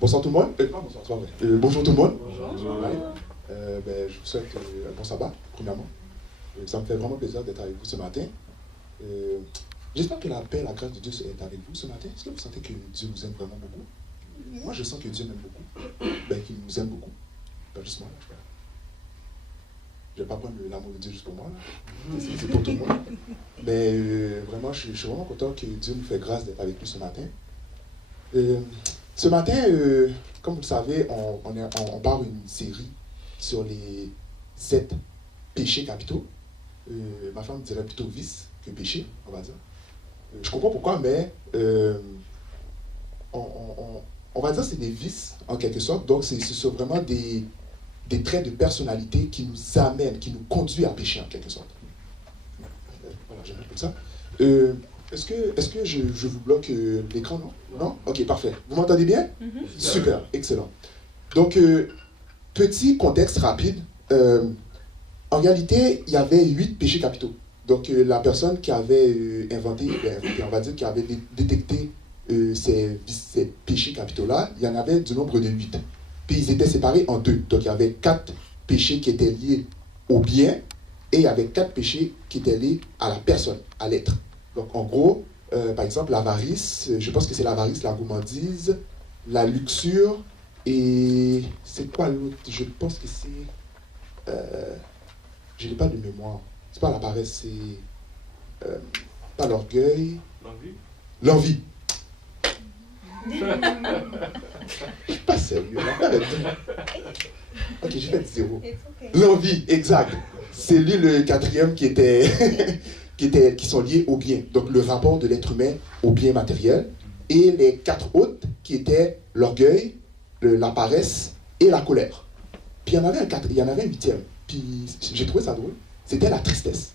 Bonsoir tout le monde. Bonjour tout le monde. Bonjour. Je vous souhaite un bon sabbat, premièrement. Ça me fait vraiment plaisir d'être avec vous ce matin. J'espère que la paix et la grâce de Dieu est avec vous ce matin. Est-ce que vous sentez que Dieu vous aime vraiment beaucoup? Moi, je sens que Dieu m'aime beaucoup. Qu'il nous aime beaucoup. Pas juste moi. Je ne vais pas prendre l'amour de Dieu juste pour moi. C'est pour tout le monde. Mais vraiment, je suis vraiment content que Dieu nous fait grâce d'être avec nous ce matin. Ce matin, comme vous le savez, on part une série sur les 7 péchés capitaux. Ma femme dirait plutôt vices que péchés, on va dire. Je comprends pourquoi, mais on va dire que c'est des vices, en quelque sorte. Donc, ce sont vraiment des traits de personnalité qui nous amènent, qui nous conduisent à pécher, en quelque sorte. Voilà, je vais comme ça. Est-ce que je vous bloque l'écran, non? Non? Ok, parfait. Vous m'entendez bien? Super, excellent. Donc, petit contexte rapide. En réalité, il y avait 8 péchés capitaux. Donc, la personne qui avait inventé, on va dire, qui avait détecté ces péchés capitaux-là, il y en avait du nombre de 8. Puis, ils étaient séparés en 2. Donc, il y avait 4 péchés qui étaient liés au bien et il y avait 4 péchés qui étaient liés à la personne, à l'être. Donc, en gros, par exemple, l'avarice, je pense que c'est l'avarice, la gourmandise, la luxure, et c'est quoi l'autre? Je pense que c'est... je n'ai pas de mémoire. C'est pas la paresse, c'est... pas l'orgueil. L'envie. Je suis pas sérieux. Ok, j'ai fait 0. Okay. L'envie, exact. C'est lui le 4e qui sont liés au bien. Donc, le rapport de l'être humain au bien matériel. Et les 4 autres qui étaient l'orgueil, la paresse et la colère. Puis, il y en avait un 8e. Puis, j'ai trouvé ça drôle. C'était la tristesse.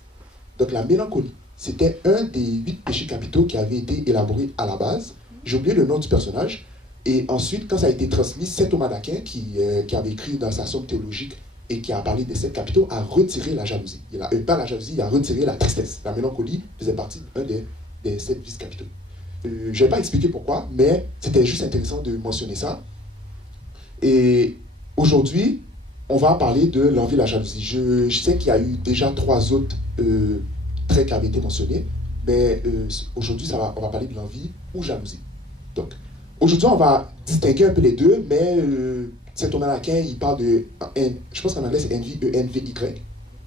Donc, la mélancolie. C'était un des 8 péchés capitaux qui avait été élaboré à la base. J'ai oublié le nom du personnage. Et ensuite, quand ça a été transmis, Saint Thomas d'Aquin, qui avait écrit dans sa somme théologique et qui a parlé des 7 capitaux, a retiré la jalousie. Il a pas la jalousie, il a retiré la tristesse. La mélancolie faisait partie d'un des 7 vices capitaux. Je ne vais pas expliquer pourquoi, mais c'était juste intéressant de mentionner ça. Et aujourd'hui, on va parler de l'envie et la jalousie. Je sais qu'il y a eu déjà 3 autres traits qui avaient été mentionnés, mais aujourd'hui, on va parler de l'envie ou jalousie. Donc, aujourd'hui, on va distinguer un peu les deux, mais Saint Thomas d'Aquin, il parle de, je pense qu'en anglais c'est envie, E-N-V-Y,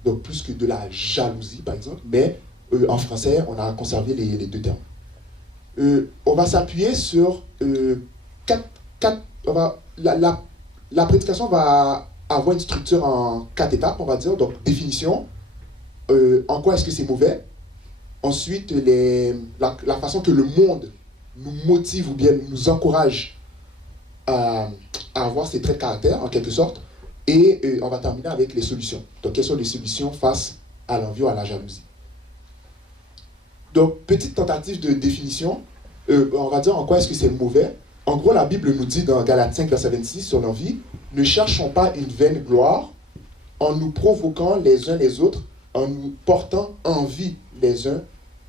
donc plus que de la jalousie, par exemple, mais en français, on a conservé les 2 termes. On va s'appuyer sur 4 la prédication va avoir une structure en 4 étapes, on va dire, donc définition, en quoi est-ce que c'est mauvais, ensuite la façon que le monde nous motive ou bien nous encourage à avoir ces traits de caractère, en quelque sorte, et on va terminer avec les solutions. Donc, quelles sont les solutions face à l'envie ou à la jalousie? Donc, petite tentative de définition, on va dire en quoi est-ce que c'est mauvais. En gros, la Bible nous dit dans Galates 5, verset 26, sur l'envie, « Ne cherchons pas une vaine gloire en nous provoquant les uns les autres, en nous portant envie les uns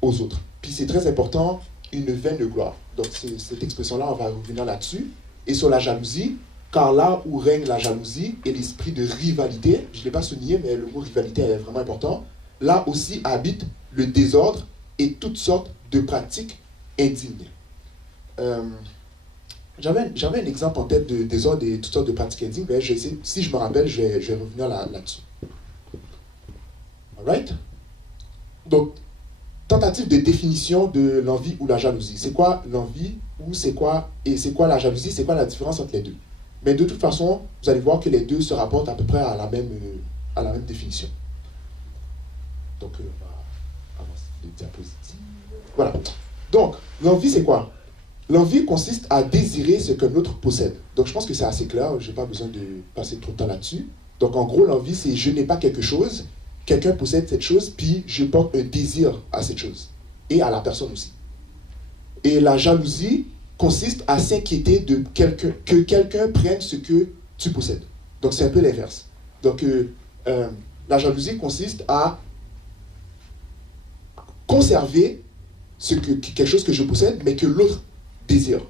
aux autres. » Puis c'est très important, une vaine gloire. Donc cette expression-là, on va revenir là-dessus. Et sur la jalousie, car là où règne la jalousie et l'esprit de rivalité, je ne l'ai pas souligné, mais le mot rivalité est vraiment important, là aussi habite le désordre et toutes sortes de pratiques indignes. J'avais un exemple en tête de désordre et toutes sortes de pratiques indignes, mais si je me rappelle, je vais revenir là-dessus. Alright? Donc, tentative de définition de l'envie ou la jalousie. C'est quoi l'envie ou c'est quoi la jalousie? C'est quoi la différence entre les deux? Mais de toute façon, vous allez voir que les deux se rapportent à peu près à la même définition. Donc, on va avancer les diapositives. Voilà. Donc, l'envie, c'est quoi? L'envie consiste à désirer ce que l'autre possède. Donc, je pense que c'est assez clair. Je n'ai pas besoin de passer trop de temps là-dessus. Donc, en gros, l'envie, c'est je n'ai pas quelque chose, quelqu'un possède cette chose, puis je porte un désir à cette chose. Et à la personne aussi. Et la jalousie consiste à s'inquiéter que quelqu'un prenne ce que tu possèdes. Donc, c'est un peu l'inverse. Donc, la jalousie consiste à conserver quelque chose que je possède, mais que l'autre désir.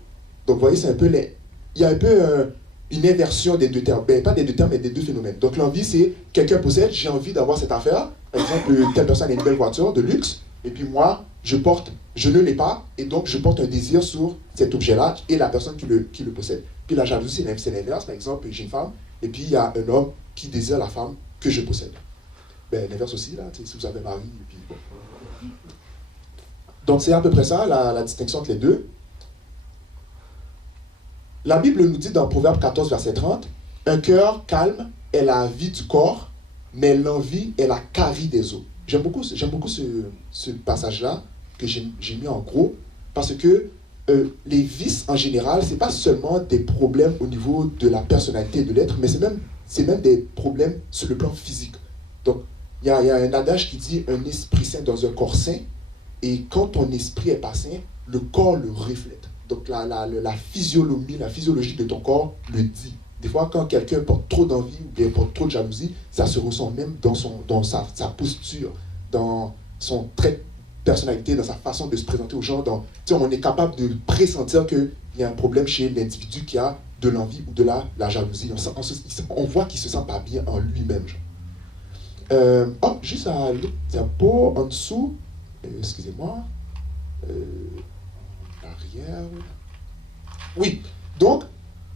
Donc, vous voyez, c'est un peu il y a un peu une inversion des deux termes. Ben, pas des deux termes, mais des deux phénomènes. Donc, l'envie, c'est quelqu'un possède, j'ai envie d'avoir cette affaire. Par exemple, telle personne a une belle voiture de luxe, et puis moi, je ne l'ai pas, et donc je porte un désir sur cet objet-là et la personne qui le possède. Puis la jalousie, c'est l'inverse. Par exemple, j'ai une femme, et puis il y a un homme qui désire la femme que je possède. Ben, l'inverse aussi, là, si vous avez mari, et puis bon. Donc, c'est à peu près ça, la distinction entre les deux. La Bible nous dit dans Proverbe 14, verset 30, « Un cœur calme est la vie du corps, mais l'envie est la carie des os. » J'aime beaucoup ce passage-là, que j'ai mis en gros, parce que les vices, en général, ce n'est pas seulement des problèmes au niveau de la personnalité de l'être, mais c'est même des problèmes sur le plan physique. Donc, il y a un adage qui dit « Un esprit sain dans un corps sain », et quand ton esprit n'est pas sain, le corps le reflète. Donc la physiologie de ton corps le dit. Des fois, quand quelqu'un porte trop d'envie ou bien porte trop de jalousie, ça se ressent même dans sa posture, dans son trait de personnalité, dans sa façon de se présenter aux gens. On est capable de pressentir qu'il y a un problème chez l'individu qui a de l'envie ou de la jalousie. On voit qu'il ne se sent pas bien en lui-même. Juste à l'autre diapo, en dessous, excusez-moi, arrière. Oui, donc,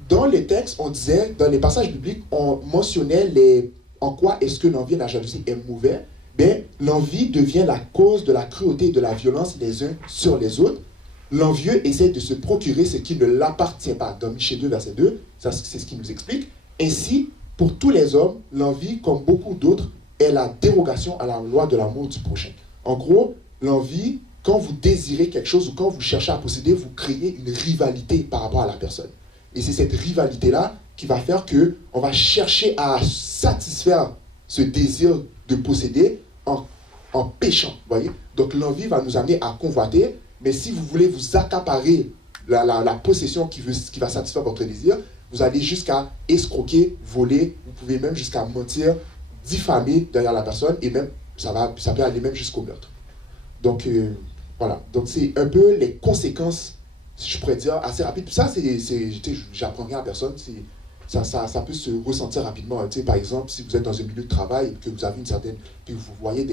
dans les textes, on disait, dans les passages bibliques, on mentionnait en quoi est-ce que l'envie et la jalousie est mauvais. Bien, l'envie devient la cause de la cruauté et de la violence les uns sur les autres. L'envieux essaie de se procurer ce qui ne l'appartient pas. Dans Michée 2, verset 2, ça, c'est ce qui nous explique. Ainsi, pour tous les hommes, l'envie, comme beaucoup d'autres, est la dérogation à la loi de l'amour du prochain. En gros, l'envie, quand vous désirez quelque chose ou quand vous cherchez à posséder, vous créez une rivalité par rapport à la personne. Et c'est cette rivalité-là qui va faire qu'on va chercher à satisfaire ce désir de posséder en péchant. Voyez? Donc l'envie va nous amener à convoiter, mais si vous voulez vous accaparer la possession qui va satisfaire votre désir, vous allez jusqu'à escroquer, voler, vous pouvez même jusqu'à mentir, diffamer derrière la personne, et même ça peut aller même jusqu'au meurtre. Donc, voilà. Donc, c'est un peu les conséquences, si je pourrais dire, assez rapides. Puis ça, j'apprends rien à personne. Ça peut se ressentir rapidement. Par exemple, si vous êtes dans un milieu de travail et que vous avez puis vous voyez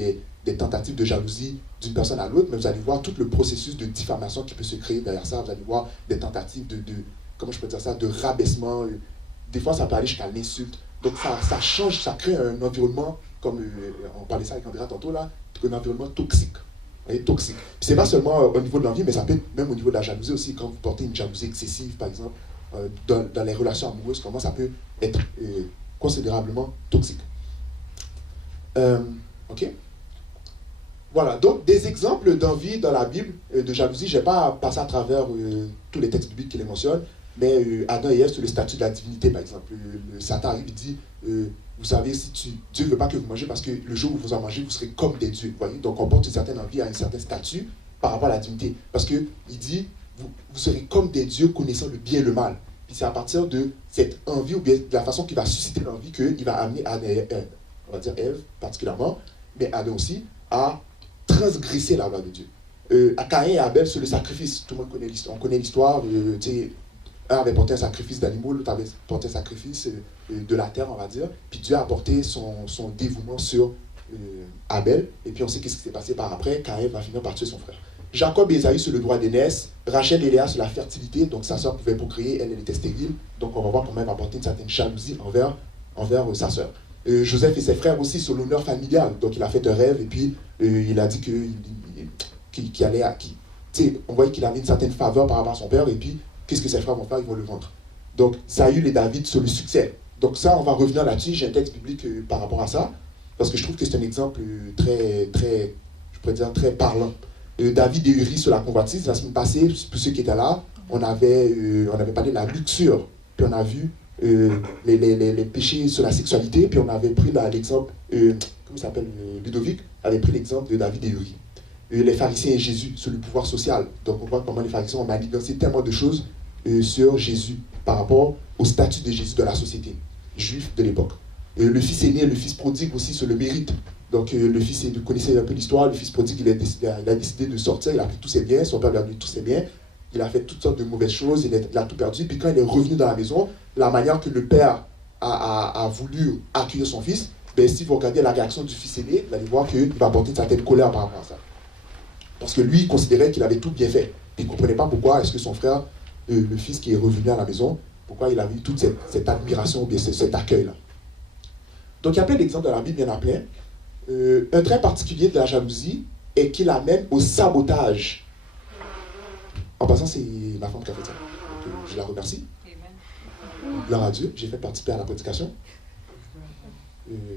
des tentatives de jalousie d'une personne à l'autre, mais vous allez voir tout le processus de diffamation qui peut se créer derrière ça. Vous allez voir des tentatives comment je peux dire ça, de rabaissement. Des fois, ça peut aller jusqu'à l'insulte. Donc, ça change, ça crée un environnement, comme on parlait ça avec Andrea tantôt, là, un environnement toxique. Toxique. Puis c'est pas seulement au niveau de l'envie, mais ça peut être même au niveau de la jalousie aussi. Quand vous portez une jalousie excessive, par exemple, dans les relations amoureuses, comment ça peut être considérablement toxique. Ok? Voilà, donc des exemples d'envie dans la Bible, de jalousie, je ne vais pas passer à travers tous les textes bibliques qui les mentionnent, mais Adam et Ève sur le statut de la divinité, par exemple. Satan arrive et dit, vous savez, Dieu ne veut pas que vous mangez parce que le jour où vous en mangez, vous serez comme des dieux. Voyez? Donc on porte une certaine envie à un certain statut par rapport à la divinité. Parce qu'il dit, vous serez comme des dieux connaissant le bien et le mal. Puis c'est à partir de cette envie, ou bien de la façon qu'il va susciter l'envie, qu'il va amener Adam et Ève, on va dire Ève particulièrement, mais Adam aussi, à transgresser la loi de Dieu. À Caïn et Abel sur le sacrifice, tout le monde connaît l'histoire. On connaît l'histoire, un avait porté un sacrifice d'animaux, l'autre avait porté un sacrifice de la terre, on va dire. Puis Dieu a apporté son dévouement sur Abel. Et puis on sait qu'est-ce qui s'est passé par après. Caïn va finir par tuer son frère. Jacob et Ésaü sur le droit d'aînesse. Rachel et Léa sur la fertilité. Donc sa soeur pouvait procréer, elle était stérile. Donc on va voir comment elle va apporter une certaine jalousie envers sa soeur. Joseph et ses frères aussi sur l'honneur familial. Donc il a fait un rêve et puis il a dit qu'il allait... on voyait qu'il avait une certaine faveur par rapport à son père. Et puis qu'est-ce que ses frères vont faire? Ils vont le vendre. Donc, Saül et David sur le succès. Donc ça, on va revenir là-dessus. J'ai un texte biblique par rapport à ça, parce que je trouve que c'est un exemple je pourrais dire, très parlant. David et Uri sur la convoitise. La semaine passée, pour ceux qui étaient là, on avait parlé de la luxure. Puis on a vu les péchés sur la sexualité. Puis on avait pris l'exemple, comment il s'appelle, Ludovic, avait pris l'exemple de David et Uri. Les pharisiens et Jésus sur le pouvoir social. Donc on voit comment les pharisiens ont manigancé tellement de choses sur Jésus par rapport au statut de Jésus dans la société juive de l'époque. Le fils aîné, le fils prodigue aussi sur le mérite. Donc le fils, vous connaissez un peu l'histoire, le fils prodigue, il a décidé de sortir, il a pris tous ses biens, son père lui a donné tous ses biens, il a fait toutes sortes de mauvaises choses, il a tout perdu. Puis quand il est revenu dans la maison, la manière que le père a voulu accueillir son fils, ben, si vous regardez la réaction du fils aîné, vous allez voir qu'il va porter une certaine colère par rapport à ça. Parce que lui, il considérait qu'il avait tout bien fait. Il ne comprenait pas pourquoi est-ce que son frère, le fils qui est revenu à la maison, pourquoi il a eu toute cette admiration, ou bien cet accueil-là. Donc il y a plein d'exemples dans la Bible, il y en a plein. Un trait particulier de la jalousie est qu'il amène au sabotage. En passant, c'est ma femme qui a fait ça. Donc, je la remercie. Amen. Gloire à Dieu, j'ai fait participer à la prédication.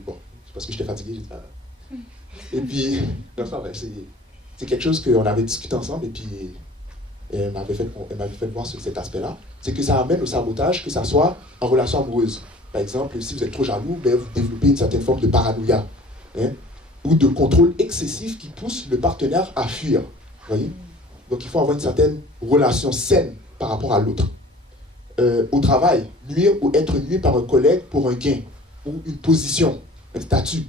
Bon, c'est parce que j'étais fatigué. Et puis, c'est quelque chose qu'on avait discuté ensemble et puis elle m'avait fait voir sur cet aspect-là. C'est que ça amène au sabotage, que ça soit en relation amoureuse. Par exemple, si vous êtes trop jaloux, ben, vous développez une certaine forme de paranoïa, hein, ou de contrôle excessif qui pousse le partenaire à fuir. Voyez? Donc il faut avoir une certaine relation saine par rapport à l'autre. Au travail, nuire ou être nuit par un collègue pour un gain, ou une position, un statut.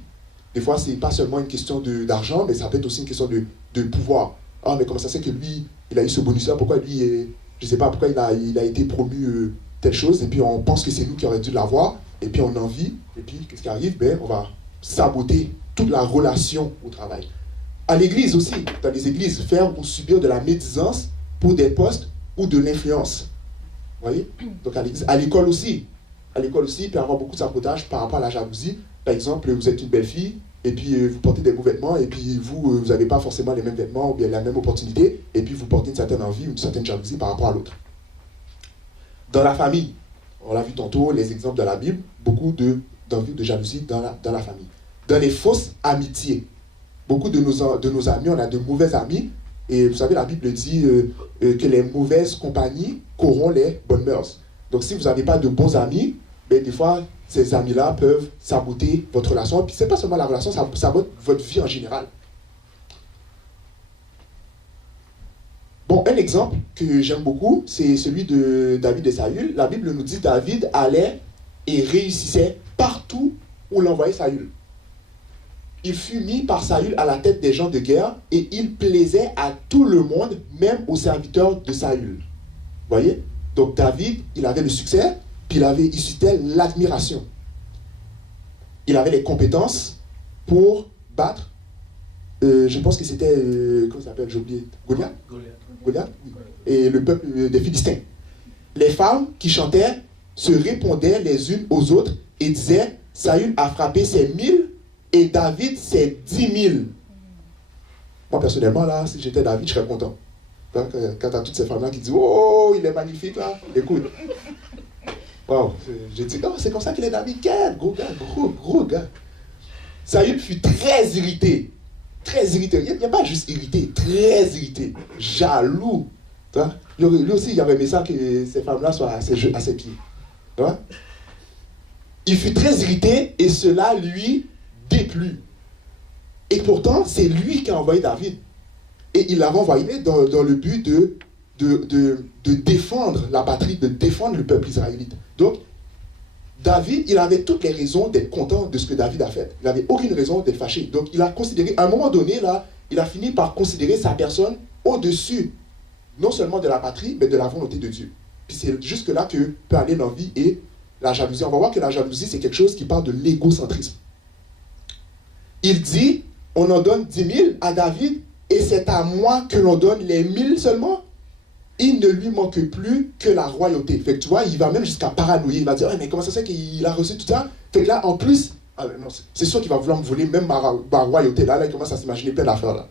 Des fois, ce n'est pas seulement une question d'argent, mais ça peut être aussi une question de pouvoir. Ah, mais comment ça se fait que lui, il a eu ce bonus-là? Pourquoi lui, je ne sais pas pourquoi il a été promu telle chose, et puis on pense que c'est nous qui aurions dû l'avoir, et puis on envie, et puis qu'est-ce qui arrive? Ben, on va saboter toute la relation au travail. À l'église aussi, dans les églises, faire ou subir de la médisance pour des postes ou de l'influence. Vous voyez? Donc à l'école aussi. À l'école aussi, il peut y avoir beaucoup de sabotage par rapport à la jalousie. Par exemple, vous êtes une belle fille, et puis vous portez des beaux vêtements, et puis vous n'avez pas forcément les mêmes vêtements, ou bien la même opportunité, et puis vous portez une certaine envie ou une certaine jalousie par rapport à l'autre. Dans la famille, on l'a vu tantôt, les exemples de la Bible, beaucoup d'envie, de jalousie dans la famille. Dans les fausses amitiés, beaucoup de nos amis, on a de mauvais amis, et vous savez, la Bible dit que les mauvaises compagnies corrompent les bonnes mœurs. Donc si vous n'avez pas de bons amis, ben, des fois, ces amis-là peuvent saboter votre relation. Et puis, ce n'est pas seulement la relation, ça sabote votre vie en général. Bon, un exemple que j'aime beaucoup, c'est celui de David et Saül. La Bible nous dit que David allait et réussissait partout où l'envoyait Saül. Il fut mis par Saül à la tête des gens de guerre et il plaisait à tout le monde, même aux serviteurs de Saül. Vous voyez? Donc David, il avait le succès, puis il suscitait l'admiration. Il avait les compétences pour battre, je pense que c'était, comment ça s'appelle, j'ai oublié, Goliath, oui. Et le peuple des Philistins. Les femmes qui chantaient se répondaient les unes aux autres et disaient, Saül a frappé ses 1000 et David ses 10 000. Moi personnellement, là, si j'étais David, je serais content. Quand tu as toutes ces femmes-là qui disent, oh, il est magnifique là, écoute. Wow, j'ai dit, oh, c'est comme ça qu'il est David. Quel gros gars, gros gars. Saül fut très irrité. Très irrité. Il n'y a pas juste irrité, très irrité. Jaloux. Lui aussi, il avait aimé ça que ces femmes-là soient à ses pieds. Il fut très irrité et cela lui déplut. Et pourtant, c'est lui qui a envoyé David. Et il l'avait envoyé dans le but de défendre la patrie, de défendre le peuple israélite. Donc, David, il avait toutes les raisons d'être content de ce que David a fait. Il n'avait aucune raison d'être fâché. Donc, il a considéré, à un moment donné, là, il a fini par considérer sa personne au-dessus, non seulement de la patrie, mais de la volonté de Dieu. Puis c'est jusque-là que peut aller l'envie et la jalousie. On va voir que la jalousie, c'est quelque chose qui parle de l'égocentrisme. Il dit, on en donne 10 000 à David, et c'est à moi que l'on donne les 1000 seulement. Il ne lui manque plus que la royauté. Fait que tu vois, il va même jusqu'à paranoïer. Il va dire, mais comment ça se fait qu'il a reçu tout ça? Fait que là, en plus, non, c'est sûr qu'il va vouloir me voler même ma royauté. Là, il commence à s'imaginer plein d'affaires là.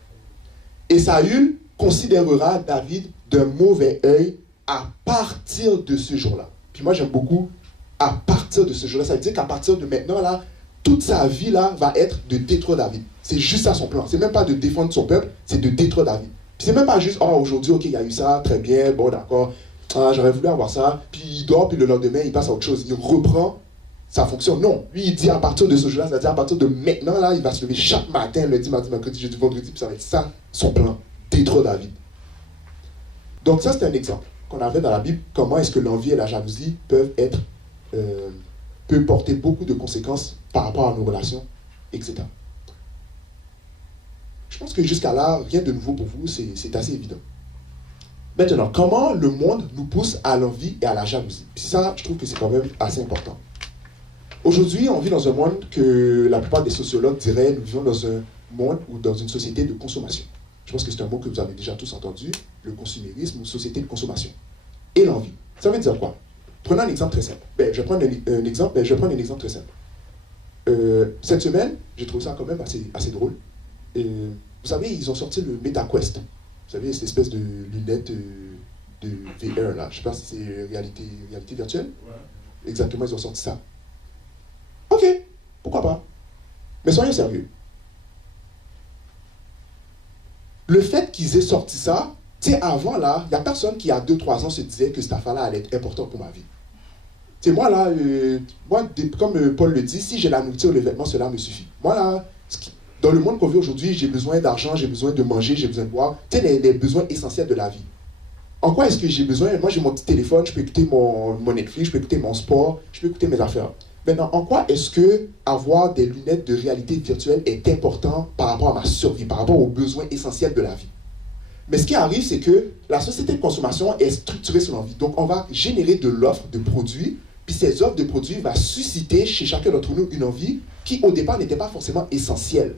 Et Saül considérera David d'un mauvais œil à partir de ce jour-là. Puis moi, j'aime beaucoup à partir de ce jour-là. Ça veut dire qu'à partir de maintenant, là, toute sa vie là va être de détruire David. C'est juste ça son plan. C'est même pas de défendre son peuple, c'est de détruire David. Puis c'est même pas juste, oh aujourd'hui, ok, il y a eu ça, très bien, bon d'accord, j'aurais voulu avoir ça, puis il dort, puis le lendemain, il passe à autre chose. Il reprend sa fonction. Non, lui, il dit à partir de ce jour-là, c'est-à-dire à partir de maintenant, là, il va se lever chaque matin, lundi, mardi, mercredi, jeudi, vendredi, puis ça va être ça, son plan, détruire David. Donc ça, c'est un exemple qu'on avait dans la Bible, comment est-ce que l'envie et la jalousie peuvent porter beaucoup de conséquences par rapport à nos relations, etc. Je pense que jusqu'à là, rien de nouveau pour vous, c'est assez évident. Maintenant, comment le monde nous pousse à l'envie et à la jalousie? Puis ça, je trouve que c'est quand même assez important. Aujourd'hui, on vit dans un monde que la plupart des sociologues diraient, nous vivons dans un monde ou dans une société de consommation. Je pense que c'est un mot que vous avez déjà tous entendu, le consumérisme ou société de consommation. Et l'envie. Ça veut dire quoi? Prenons un exemple très simple. Je vais prendre un exemple très simple. Cette semaine, j'ai trouvé ça quand même assez drôle. Vous savez, ils ont sorti le MetaQuest. Vous savez, cette espèce de lunettes de VR, là. Je ne sais pas si c'est réalité virtuelle. Ouais. Exactement, ils ont sorti ça. Ok, pourquoi pas? Mais soyons sérieux. Le fait qu'ils aient sorti ça, tu sais, avant, là, il n'y a personne qui, à 2-3 ans, se disait que cette affaire-là allait être important pour ma vie. Tu sais, moi, là, comme Paul le dit, si j'ai la nourriture, le vêtement, cela me suffit. Moi, là, dans le monde qu'on vit aujourd'hui, j'ai besoin d'argent, j'ai besoin de manger, j'ai besoin de boire. Tu sais, les besoins essentiels de la vie. En quoi est-ce que j'ai besoin? Moi, j'ai mon petit téléphone, je peux écouter mon Netflix, je peux écouter mon sport, je peux écouter mes affaires. Maintenant, en quoi est-ce que avoir des lunettes de réalité virtuelle est important par rapport à ma survie, par rapport aux besoins essentiels de la vie? Mais ce qui arrive, c'est que la société de consommation est structurée sur l'envie. Donc, on va générer de l'offre de produits, puis ces offres de produits vont susciter chez chacun d'entre nous une envie qui, au départ, n'était pas forcément essentielle.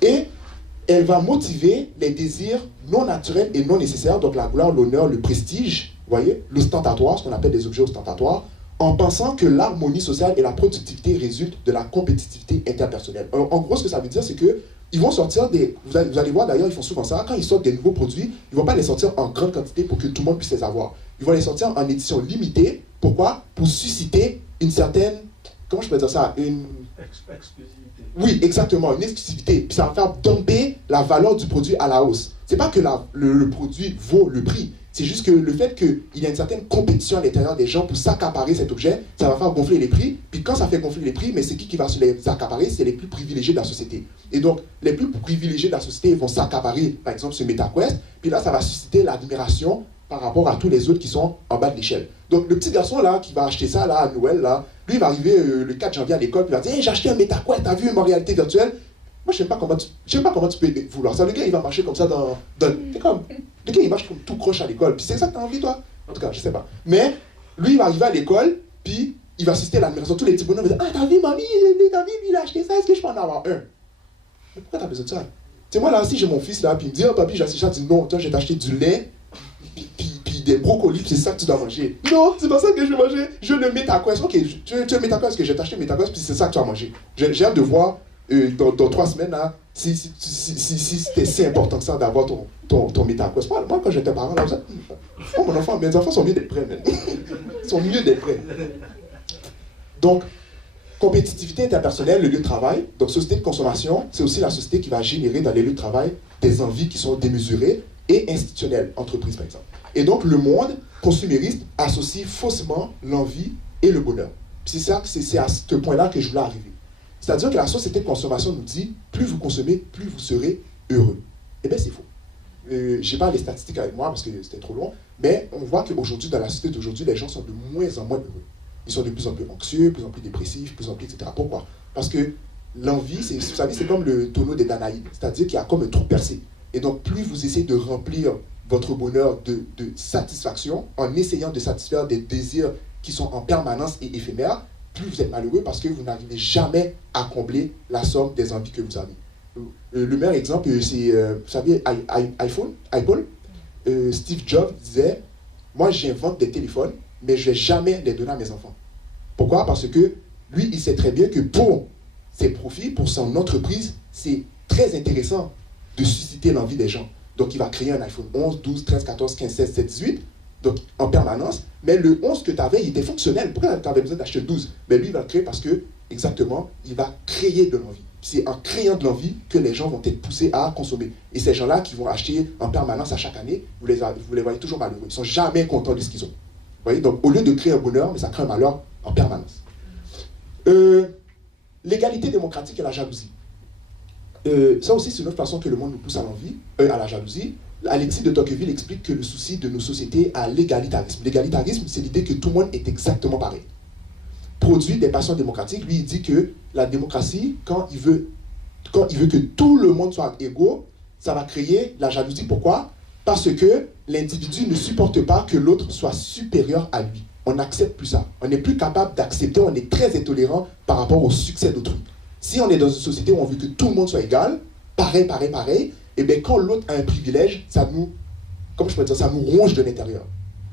Et elle va motiver les désirs non naturels et non nécessaires, donc la gloire, l'honneur, le prestige, vous voyez, l'ostentatoire, ce qu'on appelle des objets ostentatoires, en pensant que l'harmonie sociale et la productivité résultent de la compétitivité interpersonnelle. En gros, ce que ça veut dire, c'est que ils vont sortir des... Vous allez voir d'ailleurs, ils font souvent ça. Quand ils sortent des nouveaux produits, ils ne vont pas les sortir en grande quantité pour que tout le monde puisse les avoir. Ils vont les sortir en édition limitée. Pourquoi? Pour susciter une certaine... Comment je peux dire ça? Une... Exclusivité. Oui, exactement, une exclusivité. Puis ça va faire tomber la valeur du produit à la hausse. Ce n'est pas que le produit vaut le prix. C'est juste que le fait qu'il y a une certaine compétition à l'intérieur des gens pour s'accaparer cet objet, ça va faire gonfler les prix. Puis quand ça fait gonfler les prix, mais c'est qui va se les accaparer? C'est les plus privilégiés de la société. Et donc, les plus privilégiés de la société vont s'accaparer, par exemple, ce MetaQuest. Puis là, ça va susciter l'admiration par rapport à tous les autres qui sont en bas de l'échelle. Donc, le petit garçon là, qui va acheter ça là, à Noël, là, lui, il va arriver le 4 janvier à l'école, puis il va dire hey, « j'ai acheté un MetaQuest, t'as vu ma réalité virtuelle ?» Moi, je ne sais pas comment tu peux vouloir ça. Le gars, il va marcher comme ça dans le gars, il marche comme tout croche à l'école. Puis c'est ça que tu as envie, toi? En tout cas, je ne sais pas. Mais lui, il va arriver à l'école, puis il va susciter l'admiration. Tous les petits bonhommes vont dire « Ah, t'as vu, mamie, il a acheté ça, est-ce que je peux en avoir un? » Mais pourquoi tu as besoin de ça? Tu sais, moi, là, si j'ai mon fils, là, puis il me dit « Oh, papi, j'ai acheté ça. » Je dis « Non, toi, je vais t'acheter du lait, puis des brocolis, puis c'est ça que tu dois manger. » Non, c'est pas ça que je vais manger. Je le MetaQuest. Ok, tu veux MetaQuest, que je vais t'acheter MetaQuest, puis c'est ça que tu vas manger. J'ai hâte de voir dans 3 semaines, là, si c'était si important que ça d'avoir ton MetaQuest. Moi, quand j'étais parent, là, oh, mes enfants sont mieux d'être prêts, même. Ils sont mieux d'être prêts. Donc, compétitivité interpersonnelle, le lieu de travail. Donc, société de consommation, c'est aussi la société qui va générer dans les lieux de travail des envies qui sont démesurées et institutionnelles, entreprise par exemple. Et donc, le monde consumériste associe faussement l'envie et le bonheur. C'est à ce point-là que je voulais arriver. C'est-à-dire que la société de consommation nous dit plus vous consommez, plus vous serez heureux. Eh bien, c'est faux. Je n'ai pas les statistiques avec moi parce que c'était trop long, mais on voit qu'aujourd'hui, dans la société d'aujourd'hui, les gens sont de moins en moins heureux. Ils sont de plus en plus anxieux, de plus en plus dépressifs, de plus en plus, etc. Pourquoi? Parce que l'envie, vous savez, c'est comme le tonneau des Danaïdes, c'est-à-dire qu'il y a comme un trou percé. Et donc, plus vous essayez de remplir votre bonheur de satisfaction en essayant de satisfaire des désirs qui sont en permanence et éphémères, plus vous êtes malheureux parce que vous n'arrivez jamais à combler la somme des envies que vous avez. Le meilleur exemple, c'est, vous savez, Apple. Steve Jobs disait, moi j'invente des téléphones, mais je ne vais jamais les donner à mes enfants. Pourquoi? Parce que lui, il sait très bien que pour ses profits, pour son entreprise, c'est très intéressant de susciter l'envie des gens. Donc il va créer un iPhone 11, 12, 13, 14, 15, 16, 17, 18, donc en permanence, mais le 11 que tu avais, il était fonctionnel. Pourquoi tu avais besoin d'acheter le 12? Mais lui, il va le créer parce que, exactement, il va créer de l'envie. C'est en créant de l'envie que les gens vont être poussés à consommer. Et ces gens-là qui vont acheter en permanence à chaque année, vous les voyez toujours malheureux. Ils ne sont jamais contents de ce qu'ils ont. Vous voyez? Donc, au lieu de créer un bonheur, mais ça crée un malheur en permanence. L'égalité démocratique et la jalousie. Ça aussi, c'est une autre façon que le monde nous pousse à l'envie, à la jalousie. Alexis de Tocqueville explique que le souci de nos sociétés a l'égalitarisme. L'égalitarisme, c'est l'idée que tout le monde est exactement pareil. Produit des passions démocratiques, lui, il dit que la démocratie, quand il veut que tout le monde soit égaux, ça va créer la jalousie. Pourquoi? Parce que l'individu ne supporte pas que l'autre soit supérieur à lui. On n'accepte plus ça. On n'est plus capable d'accepter, on est très intolérant par rapport au succès d'autrui. Si on est dans une société où on veut que tout le monde soit égal, pareil, et bien quand l'autre a un privilège, ça nous, comment je peux dire, ça nous ronge de l'intérieur.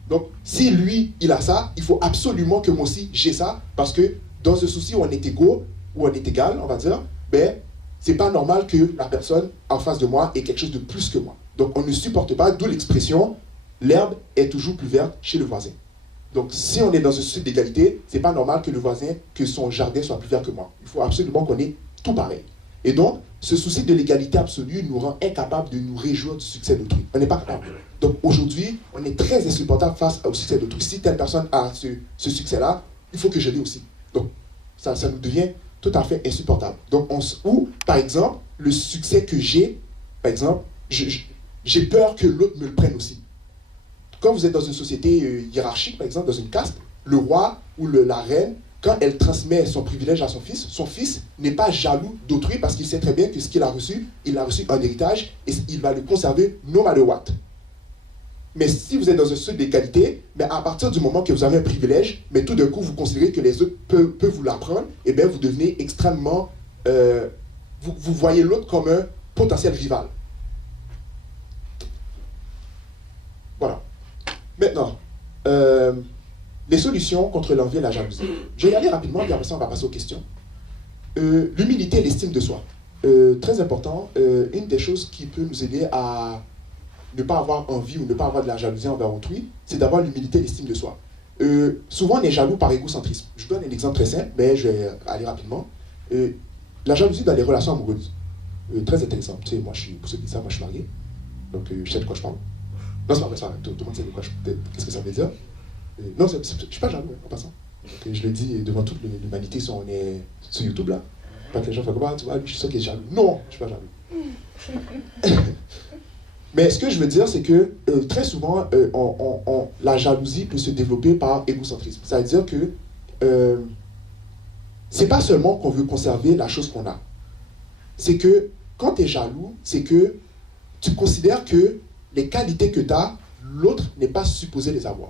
Donc, si lui, il a ça, il faut absolument que moi aussi, j'ai ça, parce que dans ce souci où on est égaux, où on est égal, on va dire, ben, c'est pas normal que la personne en face de moi ait quelque chose de plus que moi. Donc, on ne supporte pas, d'où l'expression, l'herbe est toujours plus verte chez le voisin. Donc, si on est dans un souci d'égalité, c'est pas normal que le voisin, que son jardin soit plus vert que moi. Il faut absolument qu'on ait tout pareil. Et donc, ce souci de l'égalité absolue nous rend incapables de nous réjouir du succès d'autrui. On n'est pas capable. Donc, aujourd'hui, on est très insupportable face au succès d'autrui. Si telle personne a ce succès-là, il faut que je l'ai aussi. Donc, ça nous devient tout à fait insupportable. Donc, ou, par exemple, le succès que j'ai, par exemple, j'ai peur que l'autre me le prenne aussi. Quand vous êtes dans une société hiérarchique, par exemple, dans une caste, le roi ou la reine, quand elle transmet son privilège à son fils n'est pas jaloux d'autrui parce qu'il sait très bien que ce qu'il a reçu, il a reçu un héritage et il va le conserver no matter what. Mais si vous êtes dans un souci d'égalité, mais à partir du moment que vous avez un privilège, mais tout d'un coup vous considérez que les autres peuvent vous l'apprendre, et bien vous devenez extrêmement... vous voyez l'autre comme un potentiel rival. Voilà. Maintenant, les solutions contre l'envie et la jalousie. Je vais y aller rapidement, puis après ça, on va passer aux questions. L'humilité et l'estime de soi. Très important, une des choses qui peut nous aider à ne pas avoir envie ou ne pas avoir de la jalousie envers autrui, c'est d'avoir l'humilité et l'estime de soi. Souvent, on est jaloux par égocentrisme. Je vous donne un exemple très simple, mais je vais aller rapidement. La jalousie dans les relations amoureuses. Très intéressant. Tu sais, moi, pour ceux qui savent, moi, je suis marié. Donc, je sais de quoi je parle. Non, c'est pas vrai, c'est pas vrai. Tout le monde sait de quoi qu'est-ce que ça veut dire. Non, je ne suis pas jaloux, en passant. Donc, je le dis devant toute l'humanité si on est sur YouTube, là. Pas que les gens fassent comme, tu vois, je suis sûr qu'il est jaloux. Non, je ne suis pas jaloux. Mais ce que je veux dire, c'est que très souvent, la jalousie peut se développer par égocentrisme. C'est-à-dire que c'est pas seulement qu'on veut conserver la chose qu'on a. C'est que quand tu es jaloux, c'est que tu considères que les qualités que tu as, l'autre n'est pas supposé les avoir.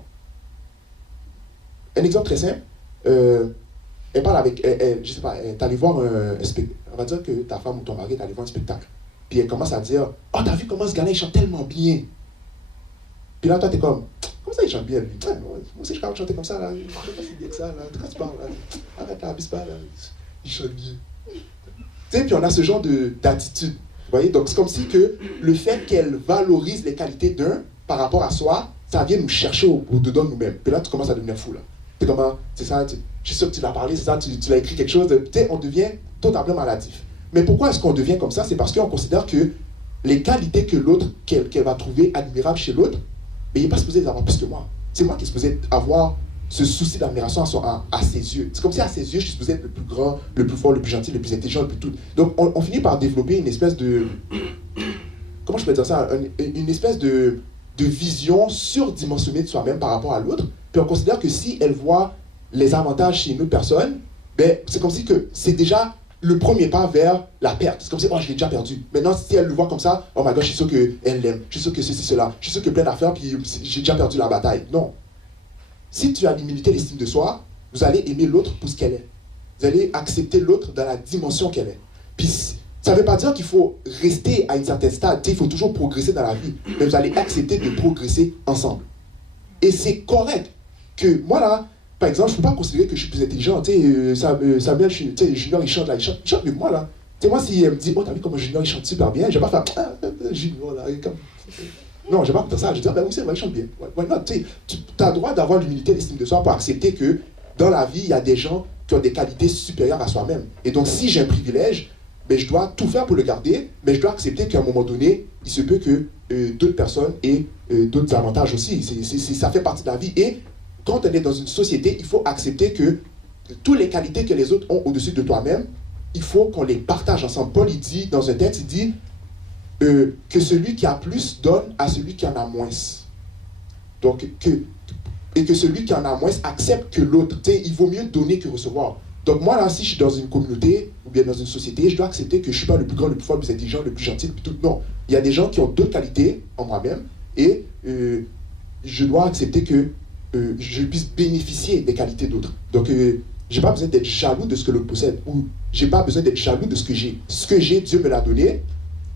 Un exemple très simple, elle parle avec, je sais pas, t'es allé voir un spectacle, on va dire que ta femme ou ton mari est allé voir un spectacle, puis elle commence à dire, oh t'as vu comment ce gars-là il chante tellement bien. Puis là toi t'es comme, comment ça il chante bien lui? Ouais, moi aussi je suis capable de chanter comme ça là, je chante pas si bien que ça là, de quoi tu parles là? Arrête là, abuse pas là, il chante bien. Tu sais, puis on a ce genre d'attitude, vous voyez, donc c'est comme si que le fait qu'elle valorise les qualités d'un par rapport à soi, ça vient nous chercher au-dedans de nous-mêmes. Puis là tu commences à devenir fou là. C'est comment, c'est ça, je suis sûr que tu l'as parlé, c'est ça, tu l'as écrit quelque chose, tu sais, on devient totalement maladif. Mais pourquoi est-ce qu'on devient comme ça? C'est parce qu'on considère que les qualités que l'autre, qu'elle va trouver admirables chez l'autre, mais il n'est pas supposé les avoir plus que moi. C'est moi qui est supposé avoir ce souci d'admiration à ses yeux. C'est comme si à ses yeux, je suis supposé être le plus grand, le plus fort, le plus gentil, le plus intelligent, le plus tout. Donc on finit par développer une espèce de... Comment je peux dire ça? Une espèce de vision surdimensionnée de soi-même par rapport à l'autre. Puis on considère que si elle voit les avantages chez une autre personne, ben, c'est comme si que c'est déjà le premier pas vers la perte. C'est comme si, oh, je l'ai déjà perdu. Maintenant, si elle le voit comme ça, oh my God, je suis sûr qu'elle l'aime. Je suis sûr que ceci, cela. Je suis sûr que plein d'affaires, puis j'ai déjà perdu la bataille. Non. Si tu as l'humilité et l'estime de soi, vous allez aimer l'autre pour ce qu'elle est. Vous allez accepter l'autre dans la dimension qu'elle est. Puis, ça ne veut pas dire qu'il faut rester à une certaine stade. Il faut toujours progresser dans la vie. Mais vous allez accepter de progresser ensemble. Et c'est correct que moi là, par exemple, je ne peux pas considérer que je suis plus intelligent. Samuel, Junior, il chante là, il chante mieux que moi là. Moi, si elle me dit, oh, t'as vu comment Junior, il chante super bien, je ne vais pas faire, Junior là, comme... Non, je ne vais pas faire ça. Je vais dire, ben oui, c'est vrai, il chante bien. Why not? Tu as le droit d'avoir l'humilité et l'estime de soi pour accepter que dans la vie, il y a des gens qui ont des qualités supérieures à soi-même. Et donc, si j'ai un privilège, ben, je dois tout faire pour le garder, mais je dois accepter qu'à un moment donné, il se peut que d'autres personnes aient d'autres avantages aussi. Ça fait partie de la vie. Et quand on est dans une société, il faut accepter que toutes les qualités que les autres ont au-dessus de toi-même, il faut qu'on les partage ensemble. Paul, il dit, dans un texte, il dit que celui qui a plus donne à celui qui en a moins. Donc, et que celui qui en a moins accepte que l'autre. Il vaut mieux donner que recevoir. Donc moi, là, si je suis dans une communauté ou bien dans une société, je dois accepter que je ne suis pas le plus grand, le plus fort, le plus intelligent, le plus gentil, le plus tout. Non. Il y a des gens qui ont d'autres qualités en moi-même, Et je dois accepter que je puisse bénéficier des qualités d'autres. Donc, je n'ai pas besoin d'être jaloux de ce que l'autre possède, ou je n'ai pas besoin d'être jaloux de ce que j'ai. Ce que j'ai, Dieu me l'a donné.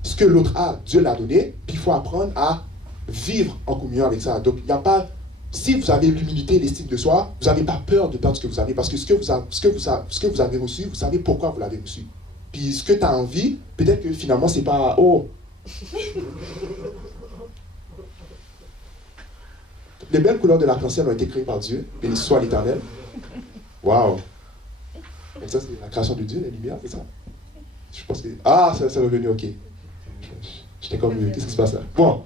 Ce que l'autre a, Dieu l'a donné. Puis il faut apprendre à vivre en communion avec ça. Donc, il n'y a pas... Si vous avez l'humilité et l'estime de soi, vous n'avez pas peur de perdre ce que vous avez. Parce que ce que vous avez reçu, vous savez pourquoi vous l'avez reçu. Puis ce que tu as envie, peut-être que finalement, c'est pas... Oh! Les belles couleurs de l'arc-en-ciel ont été créées par Dieu. Béni soit l'Éternel. Waouh! Et ça, c'est la création de Dieu, la lumière, c'est ça? Je pense que... Ah, ça est revenu, ok. J'étais comme... Qu'est-ce qui se passe là? Bon.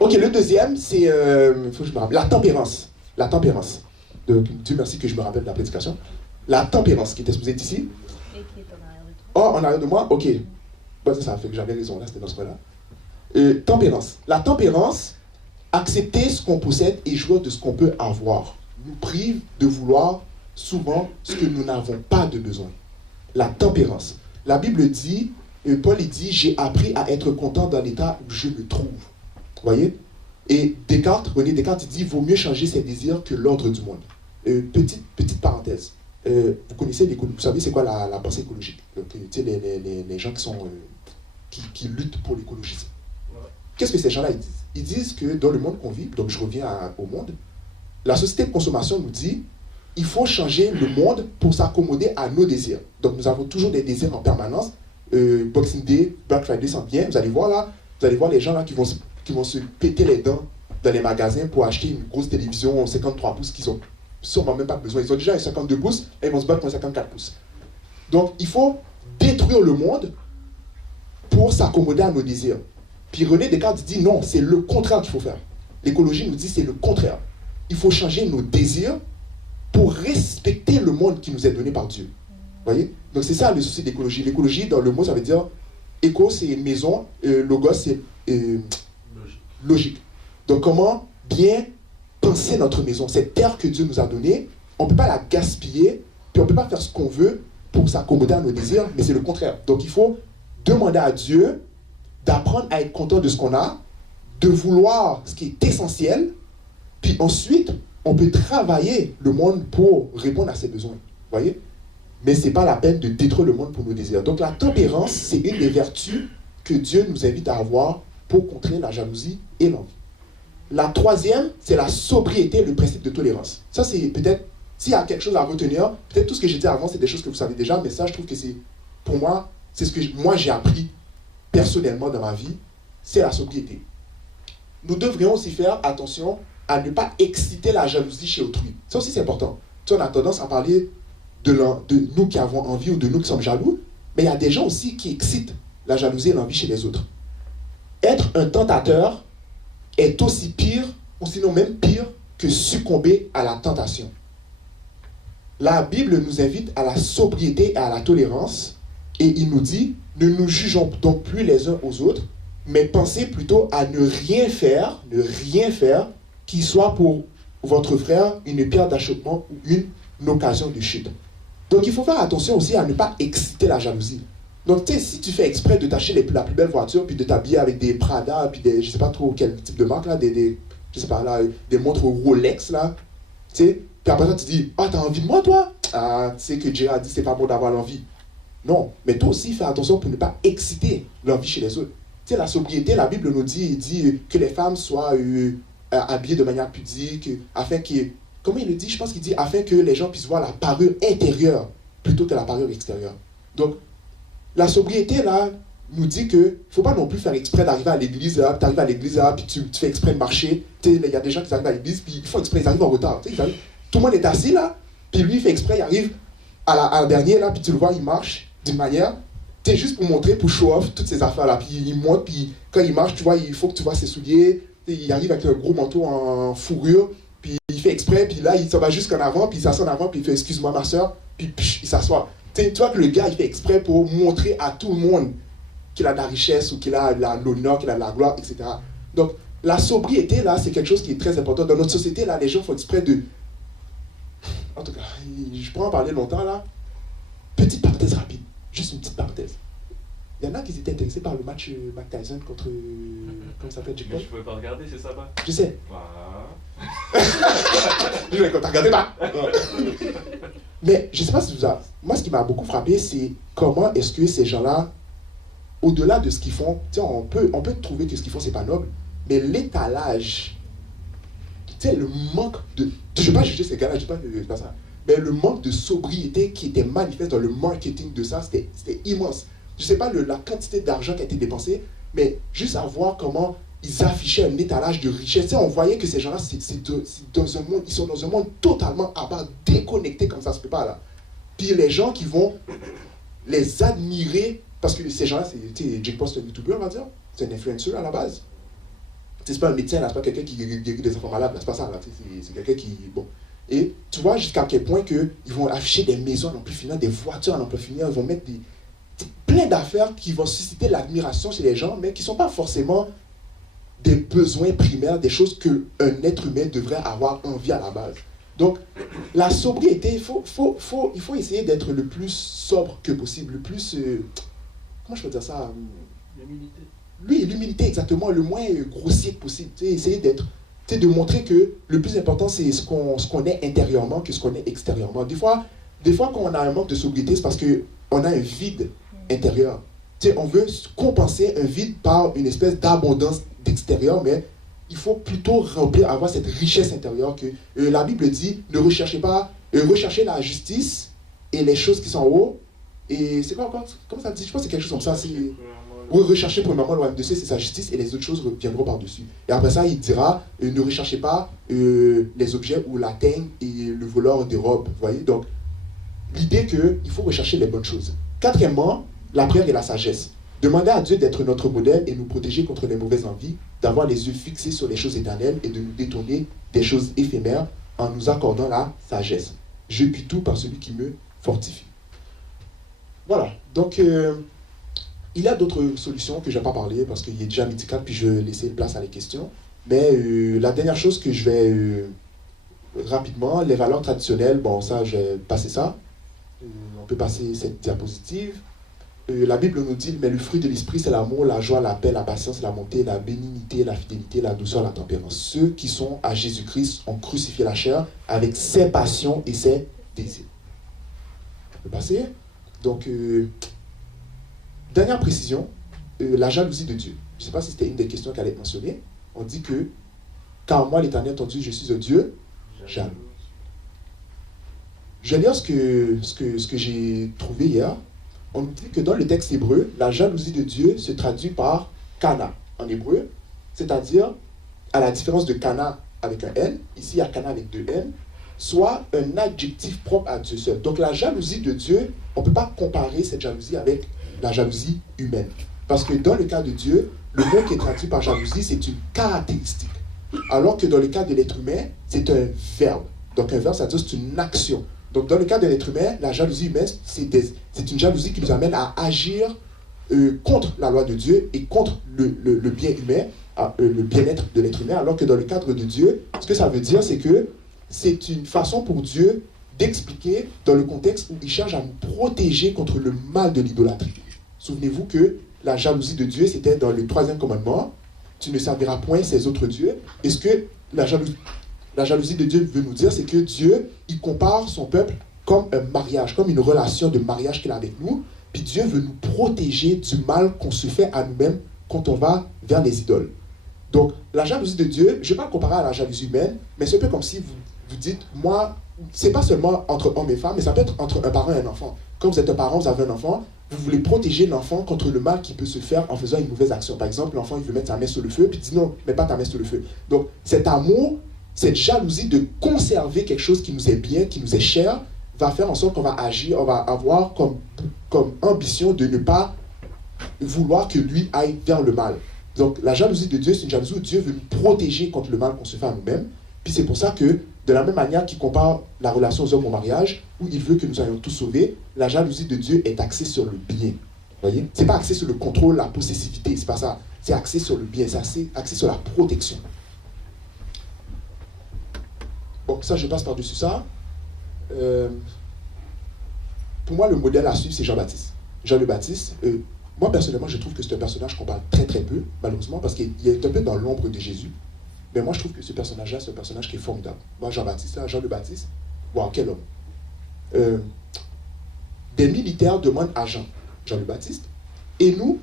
Ok, le deuxième, c'est... faut que je me rappelle. La tempérance. La tempérance. Donc, Dieu merci que je me rappelle de la prédication. La tempérance qui était supposée être ici. Oh, en arrière de moi? Ok. Bon, ça fait que j'avais raison, là, c'était dans ce point-là. Tempérance. La tempérance, accepter ce qu'on possède et jouir de ce qu'on peut avoir, nous prive de vouloir souvent ce que nous n'avons pas de besoin. La tempérance. La Bible dit, Paul dit, j'ai appris à être content dans l'état où je me trouve. Vous voyez? Et René Descartes, il dit, vaut mieux changer ses désirs que l'ordre du monde. Petite parenthèse. Vous connaissez, vous savez c'est quoi la pensée écologique? Donc, les gens qui luttent pour l'écologisme. Qu'est-ce que ces gens-là ils disent? Ils disent que dans le monde qu'on vit, donc je reviens au monde, la société de consommation nous dit il faut changer le monde pour s'accommoder à nos désirs. Donc nous avons toujours des désirs en permanence. Boxing Day, Black Friday s'en vient. Vous allez voir là, vous allez voir les gens là qui vont se péter les dents dans les magasins pour acheter une grosse télévision 53 pouces qu'ils ont sûrement même pas besoin. Ils ont déjà un 52 pouces et ils vont se battre pour un 54 pouces. Donc il faut détruire le monde pour s'accommoder à nos désirs. Puis René Descartes dit non, c'est le contraire qu'il faut faire. L'écologie nous dit c'est le contraire. Il faut changer nos désirs pour respecter le monde qui nous est donné par Dieu. Vous voyez? Donc c'est ça le souci d'écologie. L'écologie, dans le mot, ça veut dire éco, c'est une maison, logos, c'est logique. Donc comment bien penser notre maison? Cette terre que Dieu nous a donnée, on ne peut pas la gaspiller, puis on ne peut pas faire ce qu'on veut pour s'accommoder à nos désirs, mais c'est le contraire. Donc il faut demander à Dieu d'apprendre à être content de ce qu'on a, de vouloir ce qui est essentiel, puis ensuite, on peut travailler le monde pour répondre à ses besoins. Vous voyez? Mais ce n'est pas la peine de détruire le monde pour nos désirs. Donc la tempérance, c'est une des vertus que Dieu nous invite à avoir pour contrer la jalousie et l'envie. La troisième, c'est la sobriété, le principe de tolérance. Ça, c'est peut-être, s'il y a quelque chose à retenir, peut-être tout ce que j'ai dit avant, c'est des choses que vous savez déjà, mais ça, je trouve que c'est, pour moi, c'est ce que moi j'ai appris personnellement dans ma vie, c'est la sobriété. Nous devrions aussi faire attention à ne pas exciter la jalousie chez autrui. Ça aussi, c'est important. Tu sais, on a tendance à parler de nous qui avons envie ou de nous qui sommes jaloux, mais il y a des gens aussi qui excitent la jalousie et l'envie chez les autres. Être un tentateur est aussi pire, ou sinon même pire, que succomber à la tentation. La Bible nous invite à la sobriété et à la tolérance, et il nous dit, ne nous jugeons donc plus les uns aux autres, mais pensez plutôt à ne rien faire qui soit pour votre frère une pierre d'achoppement ou une occasion de chute. Donc il faut faire attention aussi à ne pas exciter la jalousie. Donc tu sais, si tu fais exprès de t'acheter la plus belle voiture, puis de t'habiller avec des Prada, puis des, je sais pas trop quel type de marque là, je sais pas là, des montres Rolex là, tu sais, puis après ça tu dis, ah t'as envie de moi toi? Ah, tu sais que Dieu a dit c'est pas bon d'avoir l'envie. Non, mais toi aussi fais attention pour ne pas exciter l'envie chez les autres. Tu sais, la sobriété, la Bible nous dit, il dit que les femmes soient habillées de manière pudique, afin que, comment il le dit? Je pense qu'il dit, afin que les gens puissent voir la parure intérieure plutôt que la parure extérieure. Donc, la sobriété, là, nous dit qu'il ne faut pas non plus faire exprès d'arriver à l'église, là, tu arrives à l'église, là, puis tu fais exprès de marcher. Tu sais, il y a des gens qui arrivent à l'église, puis ils font exprès, ils arrivent en retard. Tu sais, tout le monde est assis, là, puis lui, il fait exprès, il arrive à la dernière, là, puis tu le vois, il marche d'une manière, tu sais, juste pour montrer, pour show off toutes ces affaires-là. Puis il monte, puis quand il marche, tu vois, il faut que tu vois ses souliers. Il arrive avec un gros manteau en fourrure, puis il fait exprès, puis là, il s'en va jusqu'en avant, puis il s'assoit en avant, puis il fait « excuse-moi, ma soeur », puis il s'assoit. Tu vois que le gars, il fait exprès pour montrer à tout le monde qu'il a de la richesse, ou qu'il a de l'honneur, qu'il a de la gloire, etc. Donc, la sobriété, là, c'est quelque chose qui est très important. Dans notre société, là, les gens font exprès de... En tout cas, je pourrais en parler longtemps, là. Petite parenthèse rapide, juste une petite parenthèse. Il y en a qui étaient intéressés par le match Mike Tyson contre Comment il s'appelle, Jake Mais Paul? je pouvais pas regarder, c'est ça, pas? Je sais. Bah... T'as regardé pas? Mais je sais pas si vous avez... Moi, ce qui m'a beaucoup frappé, c'est comment est-ce que ces gens-là, au-delà de ce qu'ils font, on peut trouver que ce qu'ils font, c'est pas noble, mais l'étalage, le manque de... Je ne vais pas juger ces gars-là, je ne dis pas ça. Mais le manque de sobriété qui était manifeste dans le marketing de ça, c'était immense. Je ne sais pas la quantité d'argent qui a été dépensée, mais juste à voir comment ils affichaient un étalage de richesse. On voyait que ces gens-là, dans un monde, ils sont dans un monde totalement à part, déconnecté comme ça se peut pas là. Puis les gens qui vont les admirer, parce que ces gens-là, Jake Paul, c'est un YouTuber, on va dire, c'est un influenceur à la base. C'est pas un médecin, là, c'est pas quelqu'un qui guérit des enfants malades, là, c'est pas ça, là, c'est quelqu'un qui... Bon. Et tu vois jusqu'à quel point qu'ils vont afficher des maisons à n'en plus finir, des voitures à n'en plus finir, ils vont mettre plein d'affaires qui vont susciter l'admiration chez les gens, mais qui ne sont pas forcément des besoins primaires, des choses qu'un être humain devrait avoir envie à la base. Donc, la sobriété, il faut essayer d'être le plus sobre que possible, le plus... comment je peux dire ça? L'humilité. Oui, l'humilité, exactement, le moins grossier que possible. Essayer de montrer que le plus important, c'est ce qu'on est intérieurement que ce qu'on est extérieurement. Des fois, quand on a un manque de sobriété, c'est parce qu'on a un vide intérieur. On veut compenser un vide par une espèce d'abondance d'extérieur, mais il faut plutôt avoir cette richesse intérieure que la Bible dit, ne recherchez pas, recherchez la justice et les choses qui sont en haut. Et c'est quoi encore? Comment ça dit? Je pense que c'est quelque chose comme ça. Oui, recherchez premièrement le royaume de Dieu, c'est sa justice, et les autres choses viendront par-dessus. Et après ça, il dira, ne recherchez pas les objets où la teigne et le voleur dérobe. Vous voyez? Donc, l'idée qu'il faut rechercher les bonnes choses. Quatrièmement, la prière et la sagesse. Demander à Dieu d'être notre modèle et nous protéger contre les mauvaises envies, d'avoir les yeux fixés sur les choses éternelles et de nous détourner des choses éphémères en nous accordant la sagesse. Je puis tout par celui qui me fortifie. Voilà. Donc, il y a d'autres solutions que je ne vais pas parler parce qu'il est déjà midi 4, puis je vais laisser place à les questions. Mais la dernière chose que je vais rapidement, les valeurs traditionnelles, bon, ça, je vais passer ça. On peut passer cette diapositive. La Bible nous dit, mais le fruit de l'esprit, c'est l'amour, la joie, la paix, la patience, la bonté, la bénignité, la fidélité, la douceur, la tempérance. Ceux qui sont à Jésus-Christ ont crucifié la chair avec ses passions et ses désirs. On peut passer. Donc, dernière précision, la jalousie de Dieu. Je ne sais pas si c'était une des questions qu'elle allait mentionner. On dit que, car moi, l'Éternel, ton Dieu, je suis un Dieu jaloux. Je vais lire ce que j'ai trouvé hier. On nous dit que dans le texte hébreu, la jalousie de Dieu se traduit par kana en hébreu, c'est-à-dire, à la différence de kana avec un N, ici il y a kana avec deux N, soit un adjectif propre à Dieu seul. Donc la jalousie de Dieu, on ne peut pas comparer cette jalousie avec la jalousie humaine. Parce que dans le cas de Dieu, le mot qui est traduit par jalousie, c'est une caractéristique. Alors que dans le cas de l'être humain, c'est un verbe. Donc un verbe, ça veut dire c'est une action. Donc dans le cas de l'être humain, la jalousie humaine, c'est une jalousie qui nous amène à agir contre la loi de Dieu et contre le bien humain, le bien-être de l'être humain. Alors que dans le cadre de Dieu, ce que ça veut dire, c'est que c'est une façon pour Dieu d'expliquer dans le contexte où il cherche à nous protéger contre le mal de l'idolâtrie. Souvenez-vous que la jalousie de Dieu, c'était dans le 3e commandement. Tu ne serviras point ces autres dieux. Et ce que la jalousie de Dieu veut nous dire, c'est que Dieu, il compare son peuple comme un mariage, comme une relation de mariage qu'il a avec nous. Puis Dieu veut nous protéger du mal qu'on se fait à nous-mêmes quand on va vers les idoles. Donc, la jalousie de Dieu, je ne vais pas le comparer à la jalousie humaine, mais c'est un peu comme si vous dites, moi, c'est pas seulement entre hommes et femmes, mais ça peut être entre un parent et un enfant. Quand vous êtes un parent, vous avez un enfant, vous voulez protéger l'enfant contre le mal qui peut se faire en faisant une mauvaise action. Par exemple, l'enfant, il veut mettre sa main sur le feu, puis il dit non, mets pas ta main sur le feu. Donc, cet amour, cette jalousie de conserver quelque chose qui nous est bien, qui nous est cher, va faire en sorte qu'on va agir, on va avoir comme ambition de ne pas vouloir que lui aille vers le mal. Donc, la jalousie de Dieu, c'est une jalousie où Dieu veut nous protéger contre le mal qu'on se fait à nous-mêmes. Puis c'est pour ça que, de la même manière qu'il compare la relation aux hommes au mariage, où il veut que nous soyons tous sauvés, la jalousie de Dieu est axée sur le bien. Vous voyez? C'est pas axé sur le contrôle, la possessivité, c'est pas ça. C'est axé sur le bien, c'est axé sur la protection. Bon, ça, je passe par-dessus ça. Pour moi, le modèle à suivre, c'est Jean-Baptiste. Jean le Baptiste, moi, personnellement, je trouve que c'est un personnage qu'on parle très très peu, malheureusement, parce qu'il est un peu dans l'ombre de Jésus. Mais moi, je trouve que ce personnage-là, c'est un personnage qui est formidable. Moi, Jean-Baptiste, là, Jean le Baptiste, wow, quel homme. Des militaires demandent à Jean le Baptiste, et nous,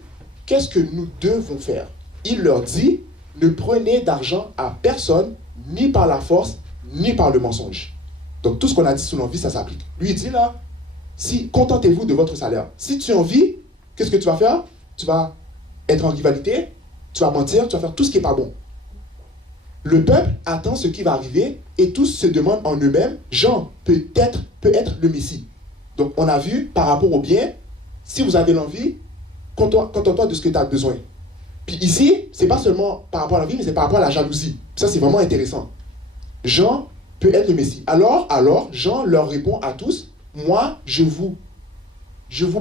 qu'est-ce que nous devons faire? Il leur dit, ne prenez d'argent à personne, ni par la force, ni par le mensonge. Donc tout ce qu'on a dit sous l'envie, ça s'applique. Lui, il dit là, si contentez-vous de votre salaire. Si tu as envie, qu'est-ce que tu vas faire? Tu vas être en rivalité, tu vas mentir, tu vas faire tout ce qui n'est pas bon. Le peuple attend ce qui va arriver et tous se demandent en eux-mêmes, Jean peut être le Messie. Donc on a vu par rapport au bien, si vous avez l'envie, contente-toi de ce que tu as besoin. Puis ici, c'est pas seulement par rapport à l'envie, mais c'est par rapport à la jalousie. Ça, c'est vraiment intéressant. Jean peut être le Messie. Alors, Jean leur répond à tous, moi, je vous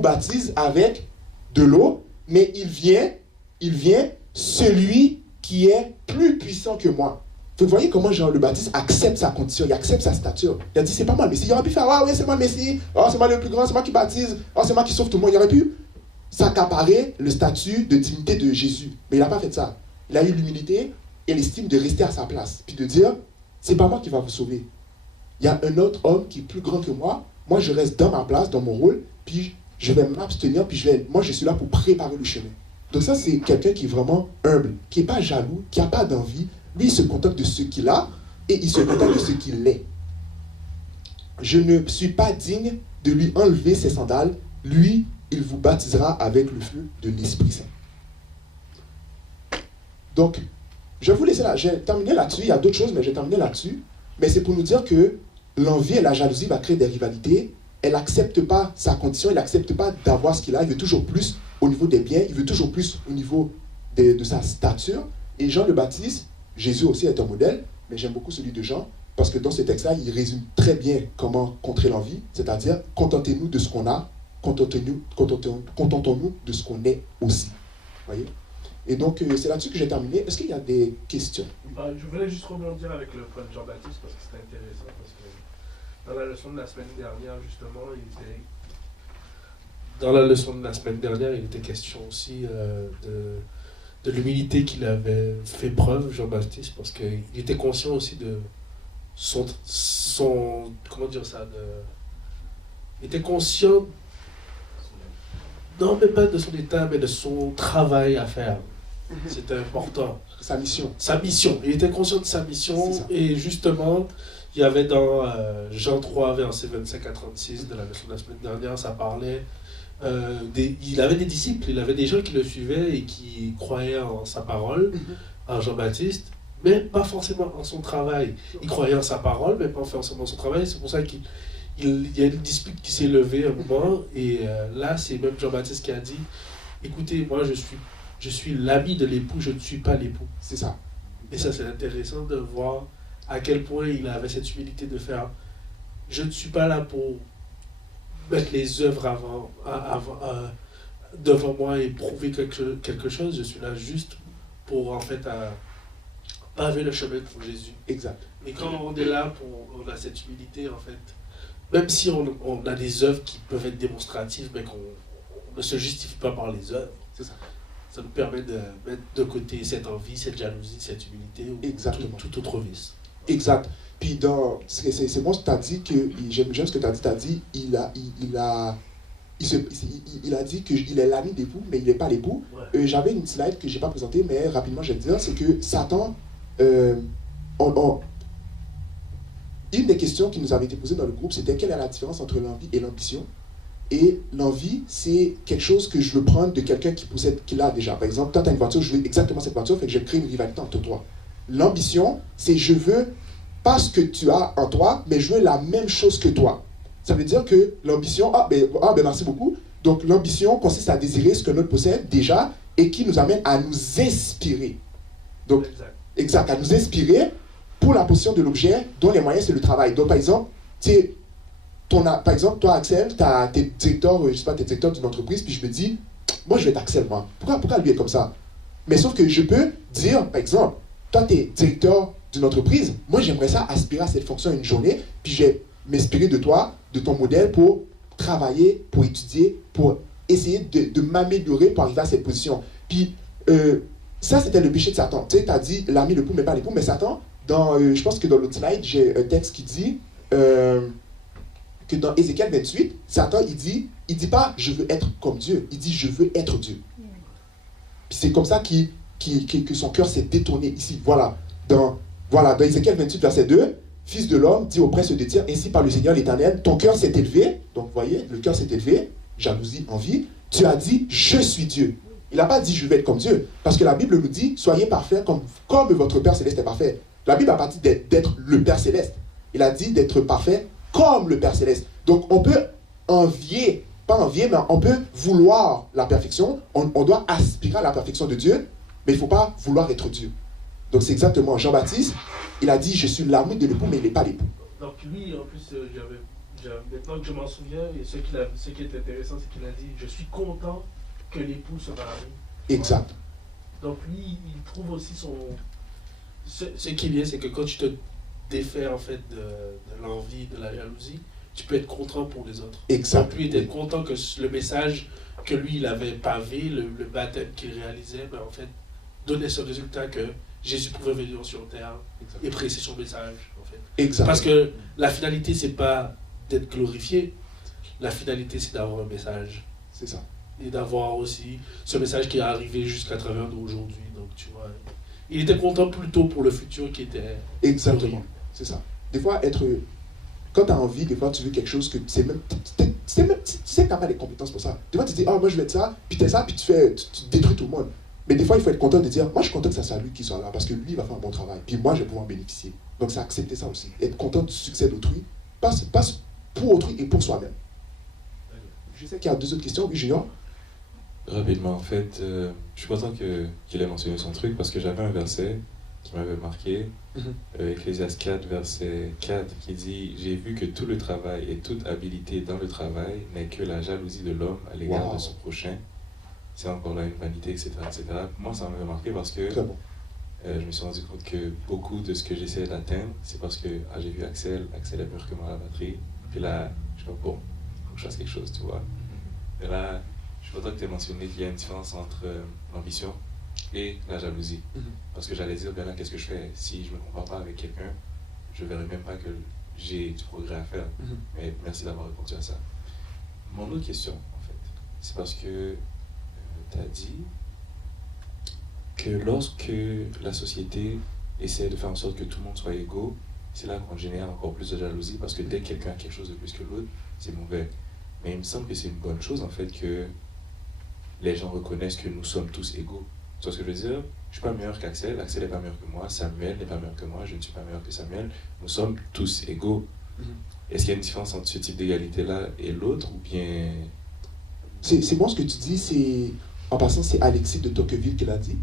baptise avec de l'eau, mais il vient celui qui est plus puissant que moi. Vous voyez comment Jean le Baptiste accepte sa condition, il accepte sa stature. Il a dit, c'est pas moi le Messie. Il aurait pu faire, oui, c'est moi le Messie. Oh, c'est moi le plus grand, c'est moi qui baptise. Oh, c'est moi qui sauve tout le monde. Il aurait pu s'accaparer le statut de dignité de Jésus. Mais il n'a pas fait ça. Il a eu l'humilité et l'estime de rester à sa place. Puis de dire, c'est pas moi qui va vous sauver. Il y a un autre homme qui est plus grand que moi. Moi, je reste dans ma place, dans mon rôle. Puis je vais m'abstenir. Puis moi, je suis là pour préparer le chemin. Donc ça, c'est quelqu'un qui est vraiment humble, qui n'est pas jaloux, qui n'a pas d'envie. Lui, il se contente de ce qu'il a et il se contente de ce qu'il est. Je ne suis pas digne de lui enlever ses sandales. Lui, il vous baptisera avec le feu de l'Esprit Saint. Donc, je vais vous laisser là. J'ai terminé là-dessus. Il y a d'autres choses, mais j'ai terminé là-dessus. Mais c'est pour nous dire que l'envie et la jalousie va créer des rivalités. Elle n'accepte pas sa condition, elle n'accepte pas d'avoir ce qu'il a. Il veut toujours plus au niveau des biens, il veut toujours plus au niveau de sa stature. Et Jean le Baptiste, Jésus aussi est un modèle, mais j'aime beaucoup celui de Jean, parce que dans ce texte-là, il résume très bien comment contrer l'envie, c'est-à-dire contentez-nous de ce qu'on a, contentons-nous de ce qu'on est aussi. Voyez? Et donc, c'est là-dessus que j'ai terminé. Est-ce qu'il y a des questions? Je voulais juste rebondir avec le point de Jean-Baptiste, parce que c'était intéressant, parce que dans la leçon de la semaine dernière, justement, il était question aussi de l'humilité qu'il avait fait preuve, Jean-Baptiste, parce qu'il était conscient aussi de son comment dire ça, il était conscient, non mais pas de son état, mais de son travail à faire. C'était important. Sa mission. Sa mission. Il était conscient de sa mission, et justement, il y avait dans Jean 3, versets 25 à 36, de la leçon de la semaine dernière, ça parlait, il avait des disciples, il avait des gens qui le suivaient et qui croyaient en sa parole, en Jean-Baptiste, mais pas forcément en son travail. Ils croyaient en sa parole, mais pas forcément en son travail. C'est pour ça qu'il y a une dispute qui s'est levée à un moment, et là, c'est même Jean-Baptiste qui a dit, écoutez, moi je suis l'ami de l'époux, je ne suis pas l'époux. C'est ça. Et ça, c'est intéressant de voir à quel point il avait cette humilité de faire, je ne suis pas là pour mettre les œuvres devant moi et prouver quelque chose, je suis là juste pour en fait paver le chemin pour Jésus. Exact. Et quand on est là, on a cette humilité en fait, même si on a des œuvres qui peuvent être démonstratives, mais qu'on ne se justifie pas par les œuvres. C'est ça. Ça nous permet de mettre de côté cette envie, cette jalousie, cette humilité ou tout autre vice. Exact. Puis c'est bon ce que tu as dit, j'aime ce que tu as dit, il a dit qu'il est l'ami d'époux, mais il n'est pas l'époux. Ouais. J'avais une slide que je n'ai pas présentée, mais rapidement je vais te dire, c'est que Satan, une des questions qui nous avait été posée dans le groupe, c'était quelle est la différence entre l'envie et l'ambition. Et l'envie, c'est quelque chose que je veux prendre de quelqu'un qui l'a déjà. Par exemple, toi, tu as une voiture, je veux exactement cette voiture, fait que je crée une rivalité entre toi. L'ambition, c'est je veux pas ce que tu as en toi, mais je veux la même chose que toi. Ça veut dire que l'ambition, merci beaucoup. Donc l'ambition consiste à désirer ce que l'autre possède déjà et qui nous amène à nous inspirer. Donc, exact, à nous inspirer pour la possession de l'objet dont les moyens c'est le travail. Donc par exemple, par exemple, toi Axel, t'es directeur, t'es directeur d'une entreprise, puis je me dis, moi je vais être Axel, moi. Pourquoi lui est comme ça? Mais sauf que je peux dire, par exemple, toi t'es directeur d'une entreprise, moi j'aimerais ça aspirer à cette fonction une journée, puis je vais m'inspirer de toi, de ton modèle pour travailler, pour étudier, pour essayer de m'améliorer pour arriver à cette position. Puis, ça, c'était le péché de Satan. Tu sais, tu as dit l'ami, l'époux, mais pas l'époux. Mais Satan, je pense que dans l'autre slide, j'ai un texte qui dit que dans Ézéchiel 28, Satan, il dit pas « je veux être comme Dieu », il dit « je veux être Dieu ». Puis c'est comme ça que son cœur s'est détourné ici. Voilà, dans Ézéchiel 28, verset 2, « Fils de l'homme, dit au prince de Tyr, ainsi par le Seigneur l'Éternel, ton cœur s'est élevé. » Donc, vous voyez, le cœur s'est élevé, jalousie, envie. Tu as dit « je suis Dieu ». Il n'a pas dit « je vais être comme Dieu ». Parce que la Bible nous dit « soyez parfaits comme votre Père Céleste est parfait ». La Bible n'a pas dit d'être le Père Céleste. Il a dit d'être parfait comme le Père Céleste. Donc, on peut envier, pas envier, mais on peut vouloir la perfection. On doit aspirer à la perfection de Dieu, mais il ne faut pas vouloir être Dieu. Donc, c'est exactement Jean-Baptiste. Il a dit, je suis l'ami de l'époux, mais il n'est pas l'époux. Donc, lui, en plus, maintenant que je m'en souviens, et ce qui est intéressant, c'est qu'il a dit, je suis content que l'époux se marie. Exact. Donc, lui, il trouve aussi son... Ce qui est bien, c'est que quand tu te défais, en fait, de l'envie, de la jalousie, tu peux être content pour les autres. Exact. Donc, lui, il était content que le message que lui, il avait pavé, le baptême qu'il réalisait, ben, en fait, donnait ce résultat que Jésus pouvait venir sur terre et presser son message, en fait. Exact. Parce que la finalité, c'est pas d'être glorifié. La finalité, c'est d'avoir un message. C'est ça. Et d'avoir aussi ce message qui est arrivé jusqu'à travers nous aujourd'hui. Donc, tu vois, il était content plutôt pour le futur qui était... Exactement. C'est ça. Des fois, quand tu as envie, des fois, tu veux quelque chose que tu sais même... Tu sais que tu n'as pas les compétences pour ça. Des fois, tu te dis, moi, je vais être ça, puis tu es ça, puis tu détruis tout le monde. Mais des fois, il faut être content de dire, moi, je suis content que ça soit lui qui soit là, parce que lui, il va faire un bon travail. Puis moi, je vais pouvoir en bénéficier. Donc, c'est accepter ça aussi. Être content du succès d'autrui, passe pour autrui et pour soi-même. Je sais qu'il y a deux autres questions. Oui, Junior? Rapidement, en fait, je suis content qu'il ait mentionné son truc, parce que j'avais un verset qui m'avait marqué, Ecclésiaste 4, verset 4, qui dit « J'ai vu que tout le travail et toute habilité dans le travail n'est que la jalousie de l'homme à l'égard de son prochain. C'est encore là une vanité, etc. etc. » Moi, ça m'avait marqué parce que je me suis rendu compte que beaucoup de ce que j'essaie d'atteindre, c'est parce que j'ai vu Axel est meilleur que moi à la batterie, puis là, je suis comme, bon, il faut que je fasse quelque chose, tu vois. Et là, je suis content que tu aies mentionné qu'il y a une différence entre l'ambition et la jalousie. Parce que j'allais dire, ben là, qu'est-ce que je fais? Si je ne me compare pas avec quelqu'un, je ne verrai même pas que j'ai du progrès à faire. Mais merci d'avoir répondu à ça. Mon autre question, en fait, c'est parce que tu as dit que lorsque la société essaie de faire en sorte que tout le monde soit égaux, c'est là qu'on génère encore plus de jalousie, parce que dès que quelqu'un a quelque chose de plus que l'autre, c'est mauvais. Mais il me semble que c'est une bonne chose, en fait, que les gens reconnaissent que nous sommes tous égaux. Tu vois ce que je veux dire? Je ne suis pas meilleur qu'Axel, Axel n'est pas meilleur que moi, Samuel n'est pas meilleur que moi, je ne suis pas meilleur que Samuel. Nous sommes tous égaux. Est-ce qu'il y a une différence entre ce type d'égalité-là et l'autre, ou bien... C'est bon ce que tu dis, en passant, c'est Alexis de Tocqueville qui l'a dit.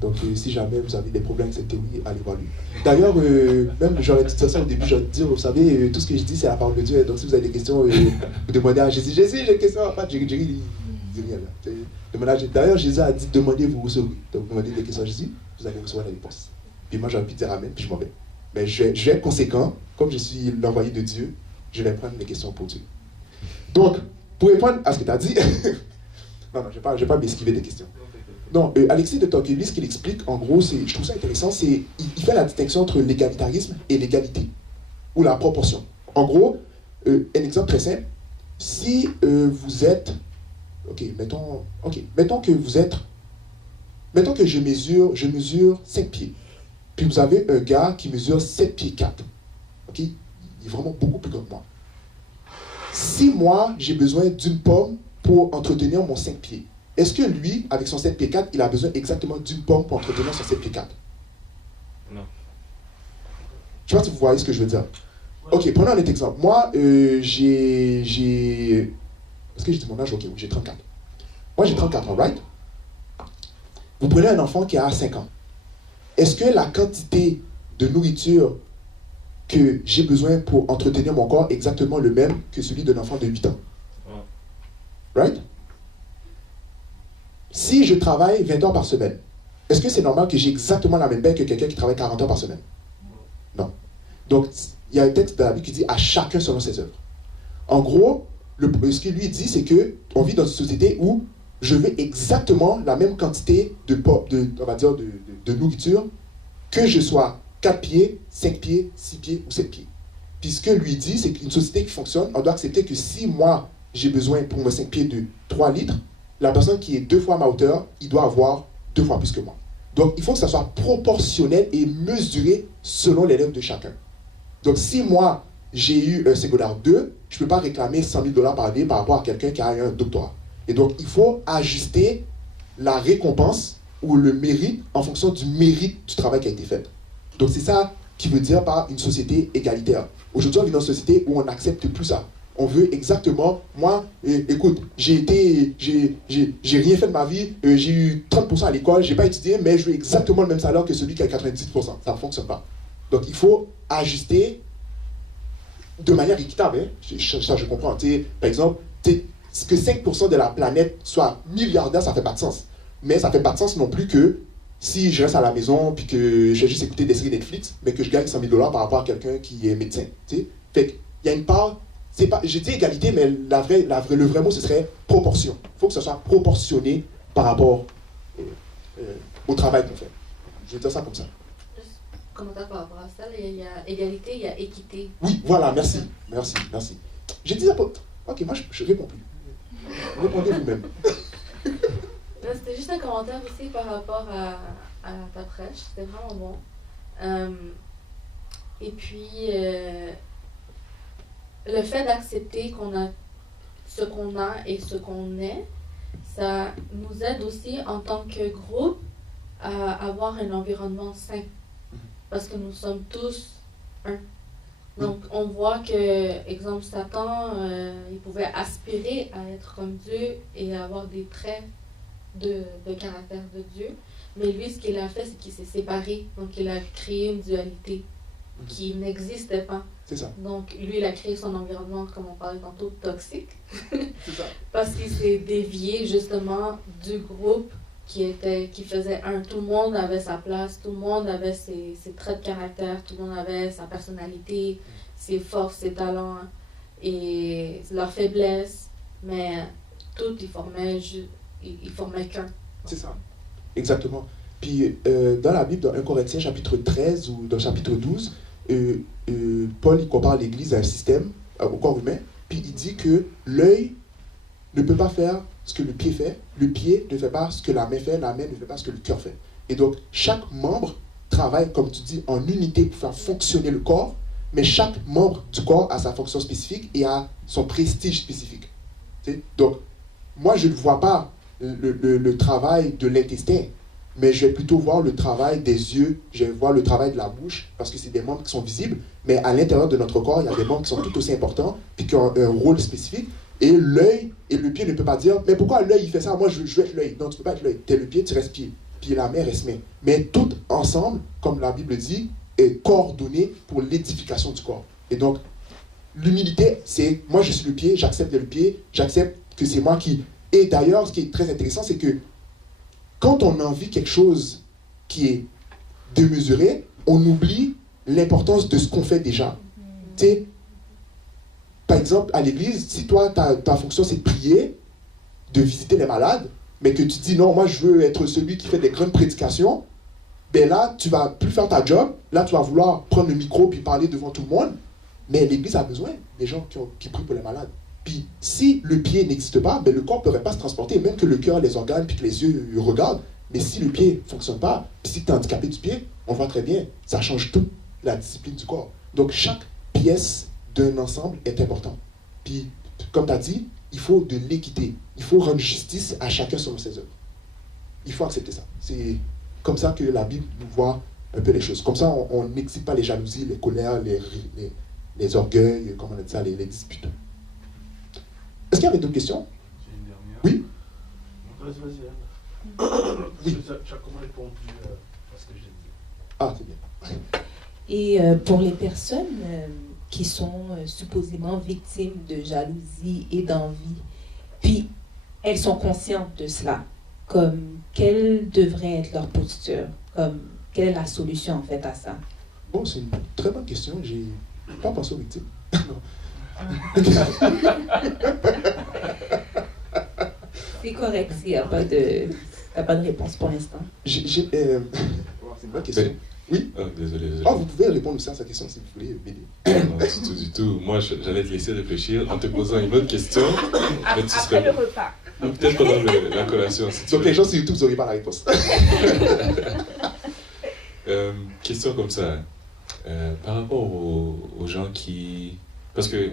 Donc, si jamais vous avez des problèmes avec cette théorie, allez voir lui. D'ailleurs, même j'aurais dit ça au début, j'aurais dit, vous savez, tout ce que je dis, c'est la parole de Dieu. Donc, si vous avez des questions, vous demandez à Jésus. Jésus, j'ai une question. Enfin, Jésus, il dit rien là. D'ailleurs, Jésus a dit, demandez, vous recevrez. Donc, vous demandez des questions à Jésus, vous allez recevoir la réponse. Puis moi, j'ai envie de dire amen, puis je m'en vais. Mais je vais être conséquent, comme je suis l'envoyé de Dieu, je vais prendre les questions pour Dieu. Donc, pour répondre à ce que tu as dit, non, je ne vais pas m'esquiver des questions. Non, Alexis de Tocqueville, ce qu'il explique, en gros, je trouve ça intéressant, il fait la distinction entre l'égalitarisme et l'égalité, ou la proportion. En gros, un exemple très simple, si vous êtes, mettons que je mesure 5 pieds, puis vous avez un gars qui mesure 7 pieds 4, ok, il est vraiment beaucoup plus grand que moi. Si moi, j'ai besoin d'une pomme pour entretenir mon 5 pieds, est-ce que lui, avec son 7 pieds 4, il a besoin exactement d'une pomme pour entretenir son 7 pieds 4? Non. Je sais pas si vous voyez ce que je veux dire. Ok, prenons un autre exemple. Moi, j'ai... Est-ce que j'ai dit mon âge? Ok, oui, j'ai 34. Moi, j'ai 34 ans, right? Vous prenez un enfant qui a 5 ans. Est-ce que la quantité de nourriture que j'ai besoin pour entretenir mon corps est exactement le même que celui d'un enfant de 8 ans? Right? Si je travaille 20 heures par semaine, est-ce que c'est normal que j'ai exactement la même paie que quelqu'un qui travaille 40 heures par semaine? Non. Donc, il y a un texte de la Bible qui dit « à chacun selon ses œuvres ». En gros, ce qu'il lui dit, c'est qu'on vit dans une société où je veux exactement la même quantité on va dire de nourriture, que je sois 4 pieds, 5 pieds, 6 pieds ou 7 pieds. Puis ce que lui dit, c'est qu'une société qui fonctionne, on doit accepter que si moi, j'ai besoin pour mes 5 pieds de 3 litres, la personne qui est 2 fois ma hauteur, il doit avoir 2 fois plus que moi. Donc, il faut que ça soit proportionnel et mesuré selon les règles de chacun. Donc, si moi, j'ai eu un secondaire 2, je ne peux pas réclamer 100 000 $ par année par rapport à quelqu'un qui a eu un doctorat. Et donc, il faut ajuster la récompense ou le mérite en fonction du mérite du travail qui a été fait. Donc, c'est ça qui veut dire par une société égalitaire. Aujourd'hui, on vit dans une société où on n'accepte plus ça. On veut exactement, moi, écoute, j'ai rien fait de ma vie, j'ai eu 30% à l'école, j'ai pas étudié, mais je veux exactement le même salaire que celui qui a 90%. Ça ne fonctionne pas. Donc, il faut ajuster de manière équitable. Hein. Ça, je comprends. Par exemple, que 5% de la planète soit milliardaire, ça ne fait pas de sens. Mais ça ne fait pas de sens non plus que si je reste à la maison puis que je vais juste écouter des séries Netflix, mais que je gagne 100 000 $ par rapport à quelqu'un qui est médecin. Fait qu'il y a une part, j'ai dit égalité, mais le vrai mot, ce serait proportion. Il faut que ce soit proportionné par rapport au travail qu'on fait. Je vais dire ça comme ça. Commentaire par rapport à ça, il y a égalité, il y a équité. Oui, voilà, merci. Merci. J'ai dit ça pour... Ok, moi, je réponds plus. Répondez vous-même. C'était juste un commentaire aussi par rapport à ta prêche. C'était vraiment bon. Et puis, le fait d'accepter ce qu'on a et ce qu'on est, ça nous aide aussi en tant que groupe à avoir un environnement sain. Parce que nous sommes tous un. Donc, on voit que, exemple, Satan, il pouvait aspirer à être comme Dieu et avoir des traits de caractère de Dieu. Mais lui, ce qu'il a fait, c'est qu'il s'est séparé. Donc, il a créé une dualité qui n'existait pas. C'est ça. Donc, lui, il a créé son environnement, comme on parlait tantôt, toxique. C'est ça. Parce qu'il s'est dévié, justement, du groupe qui faisait un. Tout le monde avait sa place, tout le monde avait ses traits de caractère, tout le monde avait sa personnalité, ses forces, ses talents et leurs faiblesses. Mais tout, ils formaient qu'un. C'est ça. Exactement. Puis, dans la Bible, dans 1 Corinthiens chapitre 13 ou dans le chapitre 12, Paul il compare l'Église à un système, au corps humain, puis il dit que l'œil ne peut pas faire ce que le pied fait, le pied ne fait pas ce que la main fait, la main ne fait pas ce que le cœur fait. Et donc, chaque membre travaille, comme tu dis, en unité pour faire fonctionner le corps, mais chaque membre du corps a sa fonction spécifique et a son prestige spécifique. Donc, moi, je ne vois pas le travail de l'intestin, mais je vais plutôt voir le travail des yeux, je vais voir le travail de la bouche, parce que c'est des membres qui sont visibles, mais à l'intérieur de notre corps, il y a des membres qui sont tout aussi importants, puis qui ont un rôle spécifique, et l'œil et le pied ne peuvent pas dire, mais pourquoi l'œil il fait ça, moi je veux être l'œil. Non, tu ne peux pas être l'œil, tu es le pied, tu restes pied, puis la main reste main. Mais tout ensemble, comme la Bible dit, est coordonné pour l'édification du corps. Et donc, l'humilité, c'est, moi je suis le pied, j'accepte le pied, j'accepte que c'est moi qui... Et d'ailleurs, ce qui est très intéressant, c'est que quand on envie quelque chose qui est démesuré, on oublie l'importance de ce qu'on fait déjà. Tu sais, par exemple, à l'église, si toi, ta fonction, c'est de prier, de visiter les malades, mais que tu dis, non, moi, je veux être celui qui fait des grandes prédications, ben là, tu vas plus faire ta job, là, tu vas vouloir prendre le micro puis parler devant tout le monde, mais l'église a besoin des gens qui prient pour les malades. Puis, si le pied n'existe pas, ben, le corps ne pourrait pas se transporter, même que le cœur, les organes, puis que les yeux regardent. Mais si le pied ne fonctionne pas, puis si tu es handicapé du pied, on voit très bien, ça change toute la discipline du corps. Donc, chaque pièce d'un ensemble est importante. Puis, comme tu as dit, il faut de l'équité. Il faut rendre justice à chacun selon ses œuvres. Il faut accepter ça. C'est comme ça que la Bible nous voit un peu les choses. Comme ça, on n'excite pas les jalousies, les colères, les orgueils, comment on dit ça, les disputes. Est-ce qu'il y avait d'autres questions? J'ai une dernière. Oui. Vas-y. Oui. Tu as comment répondu à ce que j'ai dit? Ah, c'est bien. Et pour les personnes qui sont supposément victimes de jalousie et d'envie, puis elles sont conscientes de cela, comme quelle devrait être leur posture, comme quelle est la solution en fait à ça? Bon, c'est une très bonne question. J'ai pas pensé aux victimes. Non. C'est correct s'il n'y a pas de réponse pour l'instant. C'est une bonne question. Oui? Désolé. Oh, vous pouvez répondre aussi à sa question si vous voulez, m'aider. Non, du tout. Moi, j'allais te laisser réfléchir en te posant une autre question. Après le repas. Ou peut-être pendant la collation. Si Donc les gens sur YouTube, vous n'aurez pas la réponse. Question comme ça. Par rapport aux gens qui... Parce que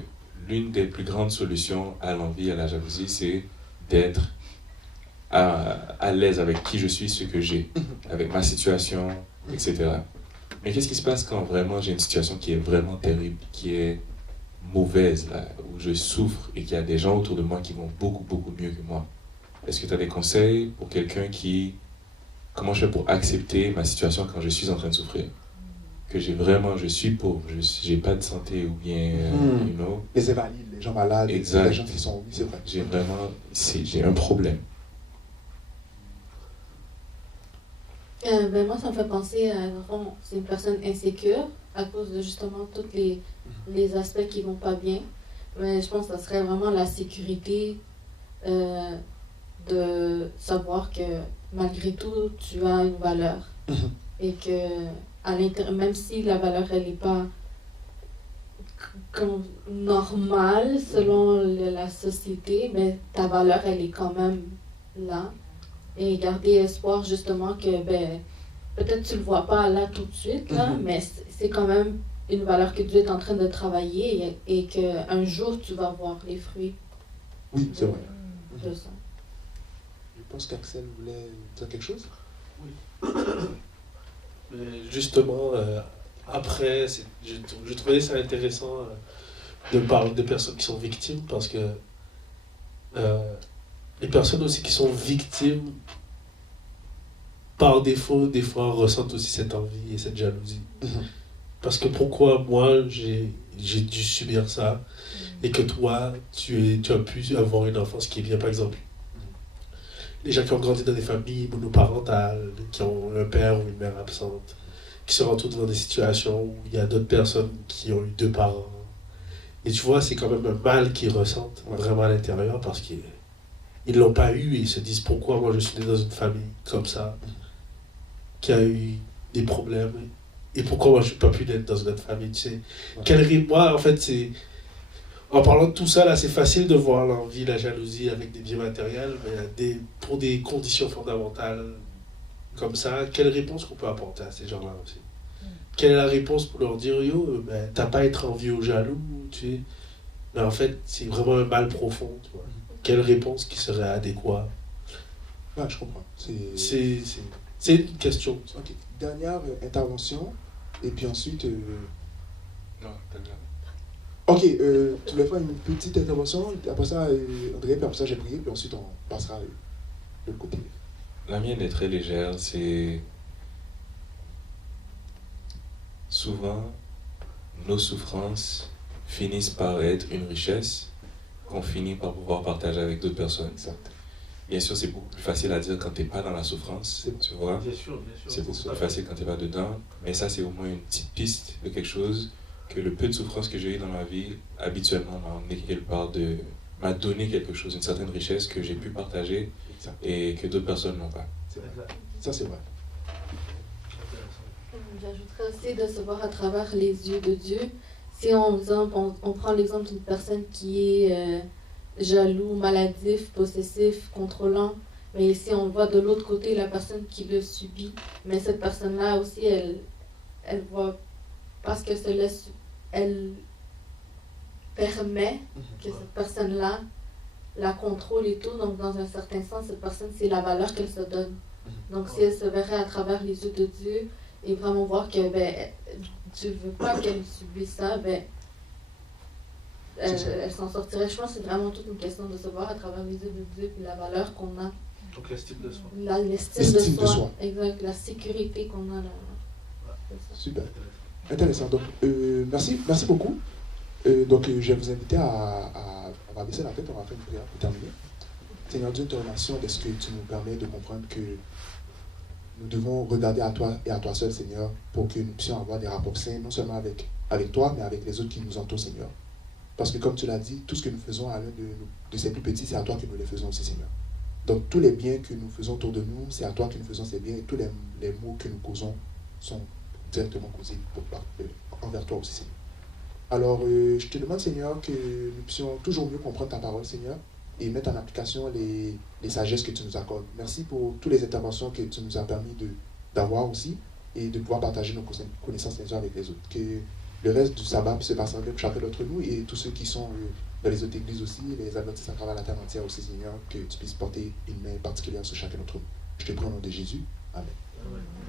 l'une des plus grandes solutions à l'envie, à la jalousie, c'est d'être à l'aise avec qui je suis, ce que j'ai, avec ma situation, etc. Mais qu'est-ce qui se passe quand vraiment j'ai une situation qui est vraiment terrible, qui est mauvaise, là, où je souffre et qu'il y a des gens autour de moi qui vont beaucoup, beaucoup mieux que moi? Est-ce que tu as des conseils pour quelqu'un qui... Comment je fais pour accepter ma situation quand je suis en train de souffrir? Que je suis pauvre, j'ai pas de santé ou bien, you know. Les invalides, les gens malades, exact. Les gens qui sont... Oui, c'est vrai. J'ai un problème. Moi, ça me fait penser à c'est une personne insécure à cause de justement tous les aspects qui vont pas bien. Mais je pense que ça serait vraiment la sécurité de savoir que malgré tout, tu as une valeur. Et que à l'intérieur, même si la valeur elle n'est pas comme normale selon la société, mais ta valeur elle est quand même là. Et garder espoir justement que peut-être tu le vois pas là tout de suite là, mais c'est quand même une valeur que Dieu est en train de travailler et qu'un jour tu vas voir les fruits. Oui, c'est vrai. De ça. Je pense qu'Axel voulait dire quelque chose. Oui. Justement, après, je trouvais ça intéressant de parler des personnes qui sont victimes parce que les personnes aussi qui sont victimes, par défaut, des fois, ressentent aussi cette envie et cette jalousie. Parce que pourquoi moi, j'ai dû subir ça et que toi, tu as pu avoir une enfance qui est bien, par exemple. Les gens qui ont grandi dans des familles monoparentales, qui ont un père ou une mère absente, qui se retrouvent devant des situations où il y a d'autres personnes qui ont eu 2 parents. Et tu vois, c'est quand même un mal qu'ils ressentent vraiment à l'intérieur parce qu'ils ne l'ont pas eu et ils se disent pourquoi moi je suis né dans une famille comme ça, qui a eu des problèmes, et pourquoi moi je ne suis pas pu naître dans une autre famille, tu sais. Moi, en fait, c'est... En parlant de tout ça, là, c'est facile de voir l'envie, la jalousie avec des biens matériels, mais pour des conditions fondamentales comme ça, quelle réponse qu'on peut apporter à ces gens-là aussi? Quelle est la réponse pour leur dire, yo, t'as pas à être envieux ou jaloux, tu sais? Mais en fait, c'est vraiment un mal profond, tu vois. Quelle réponse qui serait adéquate? Ouais, je comprends. C'est une question. Ok, dernière intervention, et puis ensuite... Non, dernière. Ok, tu voulais faire une petite intervention, après ça, André, puis après ça, j'ai prié, puis ensuite on passera de l'autre côté. La mienne est très légère, c'est... Souvent, nos souffrances finissent par être une richesse qu'on finit par pouvoir partager avec d'autres personnes. Exact. Bien sûr, c'est beaucoup plus facile à dire quand tu n'es pas dans la souffrance, tu vois. Bien sûr. C'est beaucoup plus facile quand tu n'es pas dedans, mais ça, c'est au moins une petite piste de quelque chose que le peu de souffrance que j'ai eu dans ma vie, habituellement, m'a emmené quelque part m'a donné quelque chose, une certaine richesse que j'ai pu partager et que d'autres personnes n'ont pas. Ça, c'est vrai. J'ajouterais aussi de se voir à travers les yeux de Dieu. Si on prend l'exemple d'une personne qui est jaloux, maladif, possessif, contrôlant, mais si on voit de l'autre côté la personne qui le subit, mais cette personne-là aussi, elle voit, parce que elle permet que cette personne-là la contrôle et tout, donc dans un certain sens, cette personne, c'est la valeur qu'elle se donne. Donc si elle se verrait à travers les yeux de Dieu et vraiment voir que tu ne veux pas qu'elle subisse ça, elle s'en sortirait. Je pense que c'est vraiment toute une question de se voir à travers les yeux de Dieu et la valeur qu'on a. Donc l'estime de soi. L'estime de soi. Exact, la sécurité qu'on a là. Super. Intéressant. Donc, merci beaucoup. Donc, je vais vous inviter on va baisser la tête, on va faire une prière pour terminer. Seigneur Dieu, te remercions de ce que tu nous permets de comprendre que nous devons regarder à toi et à toi seul, Seigneur, pour que nous puissions avoir des rapports sains, non seulement avec toi, mais avec les autres qui nous entourent, Seigneur. Parce que comme tu l'as dit, tout ce que nous faisons à l'un de ces plus petits, c'est à toi que nous les faisons aussi, Seigneur. Donc tous les biens que nous faisons autour de nous, c'est à toi que nous faisons ces biens, et tous les maux que nous causons sont directement causés envers toi aussi, Seigneur. Alors, je te demande, Seigneur, que nous puissions toujours mieux comprendre ta parole, Seigneur, et mettre en application les sagesses que tu nous accordes. Merci pour toutes les interventions que tu nous as permis d'avoir aussi, et de pouvoir partager nos connaissances les uns avec les autres. Que le reste du sabbat puisse se passer bien pour chacun d'entre nous, et tous ceux qui sont dans les autres églises aussi, les adventistes à travers la terre entière aussi, Seigneur, que tu puisses porter une main particulière sur chacun d'entre nous. Je te prie au nom de Jésus. Amen. Amen.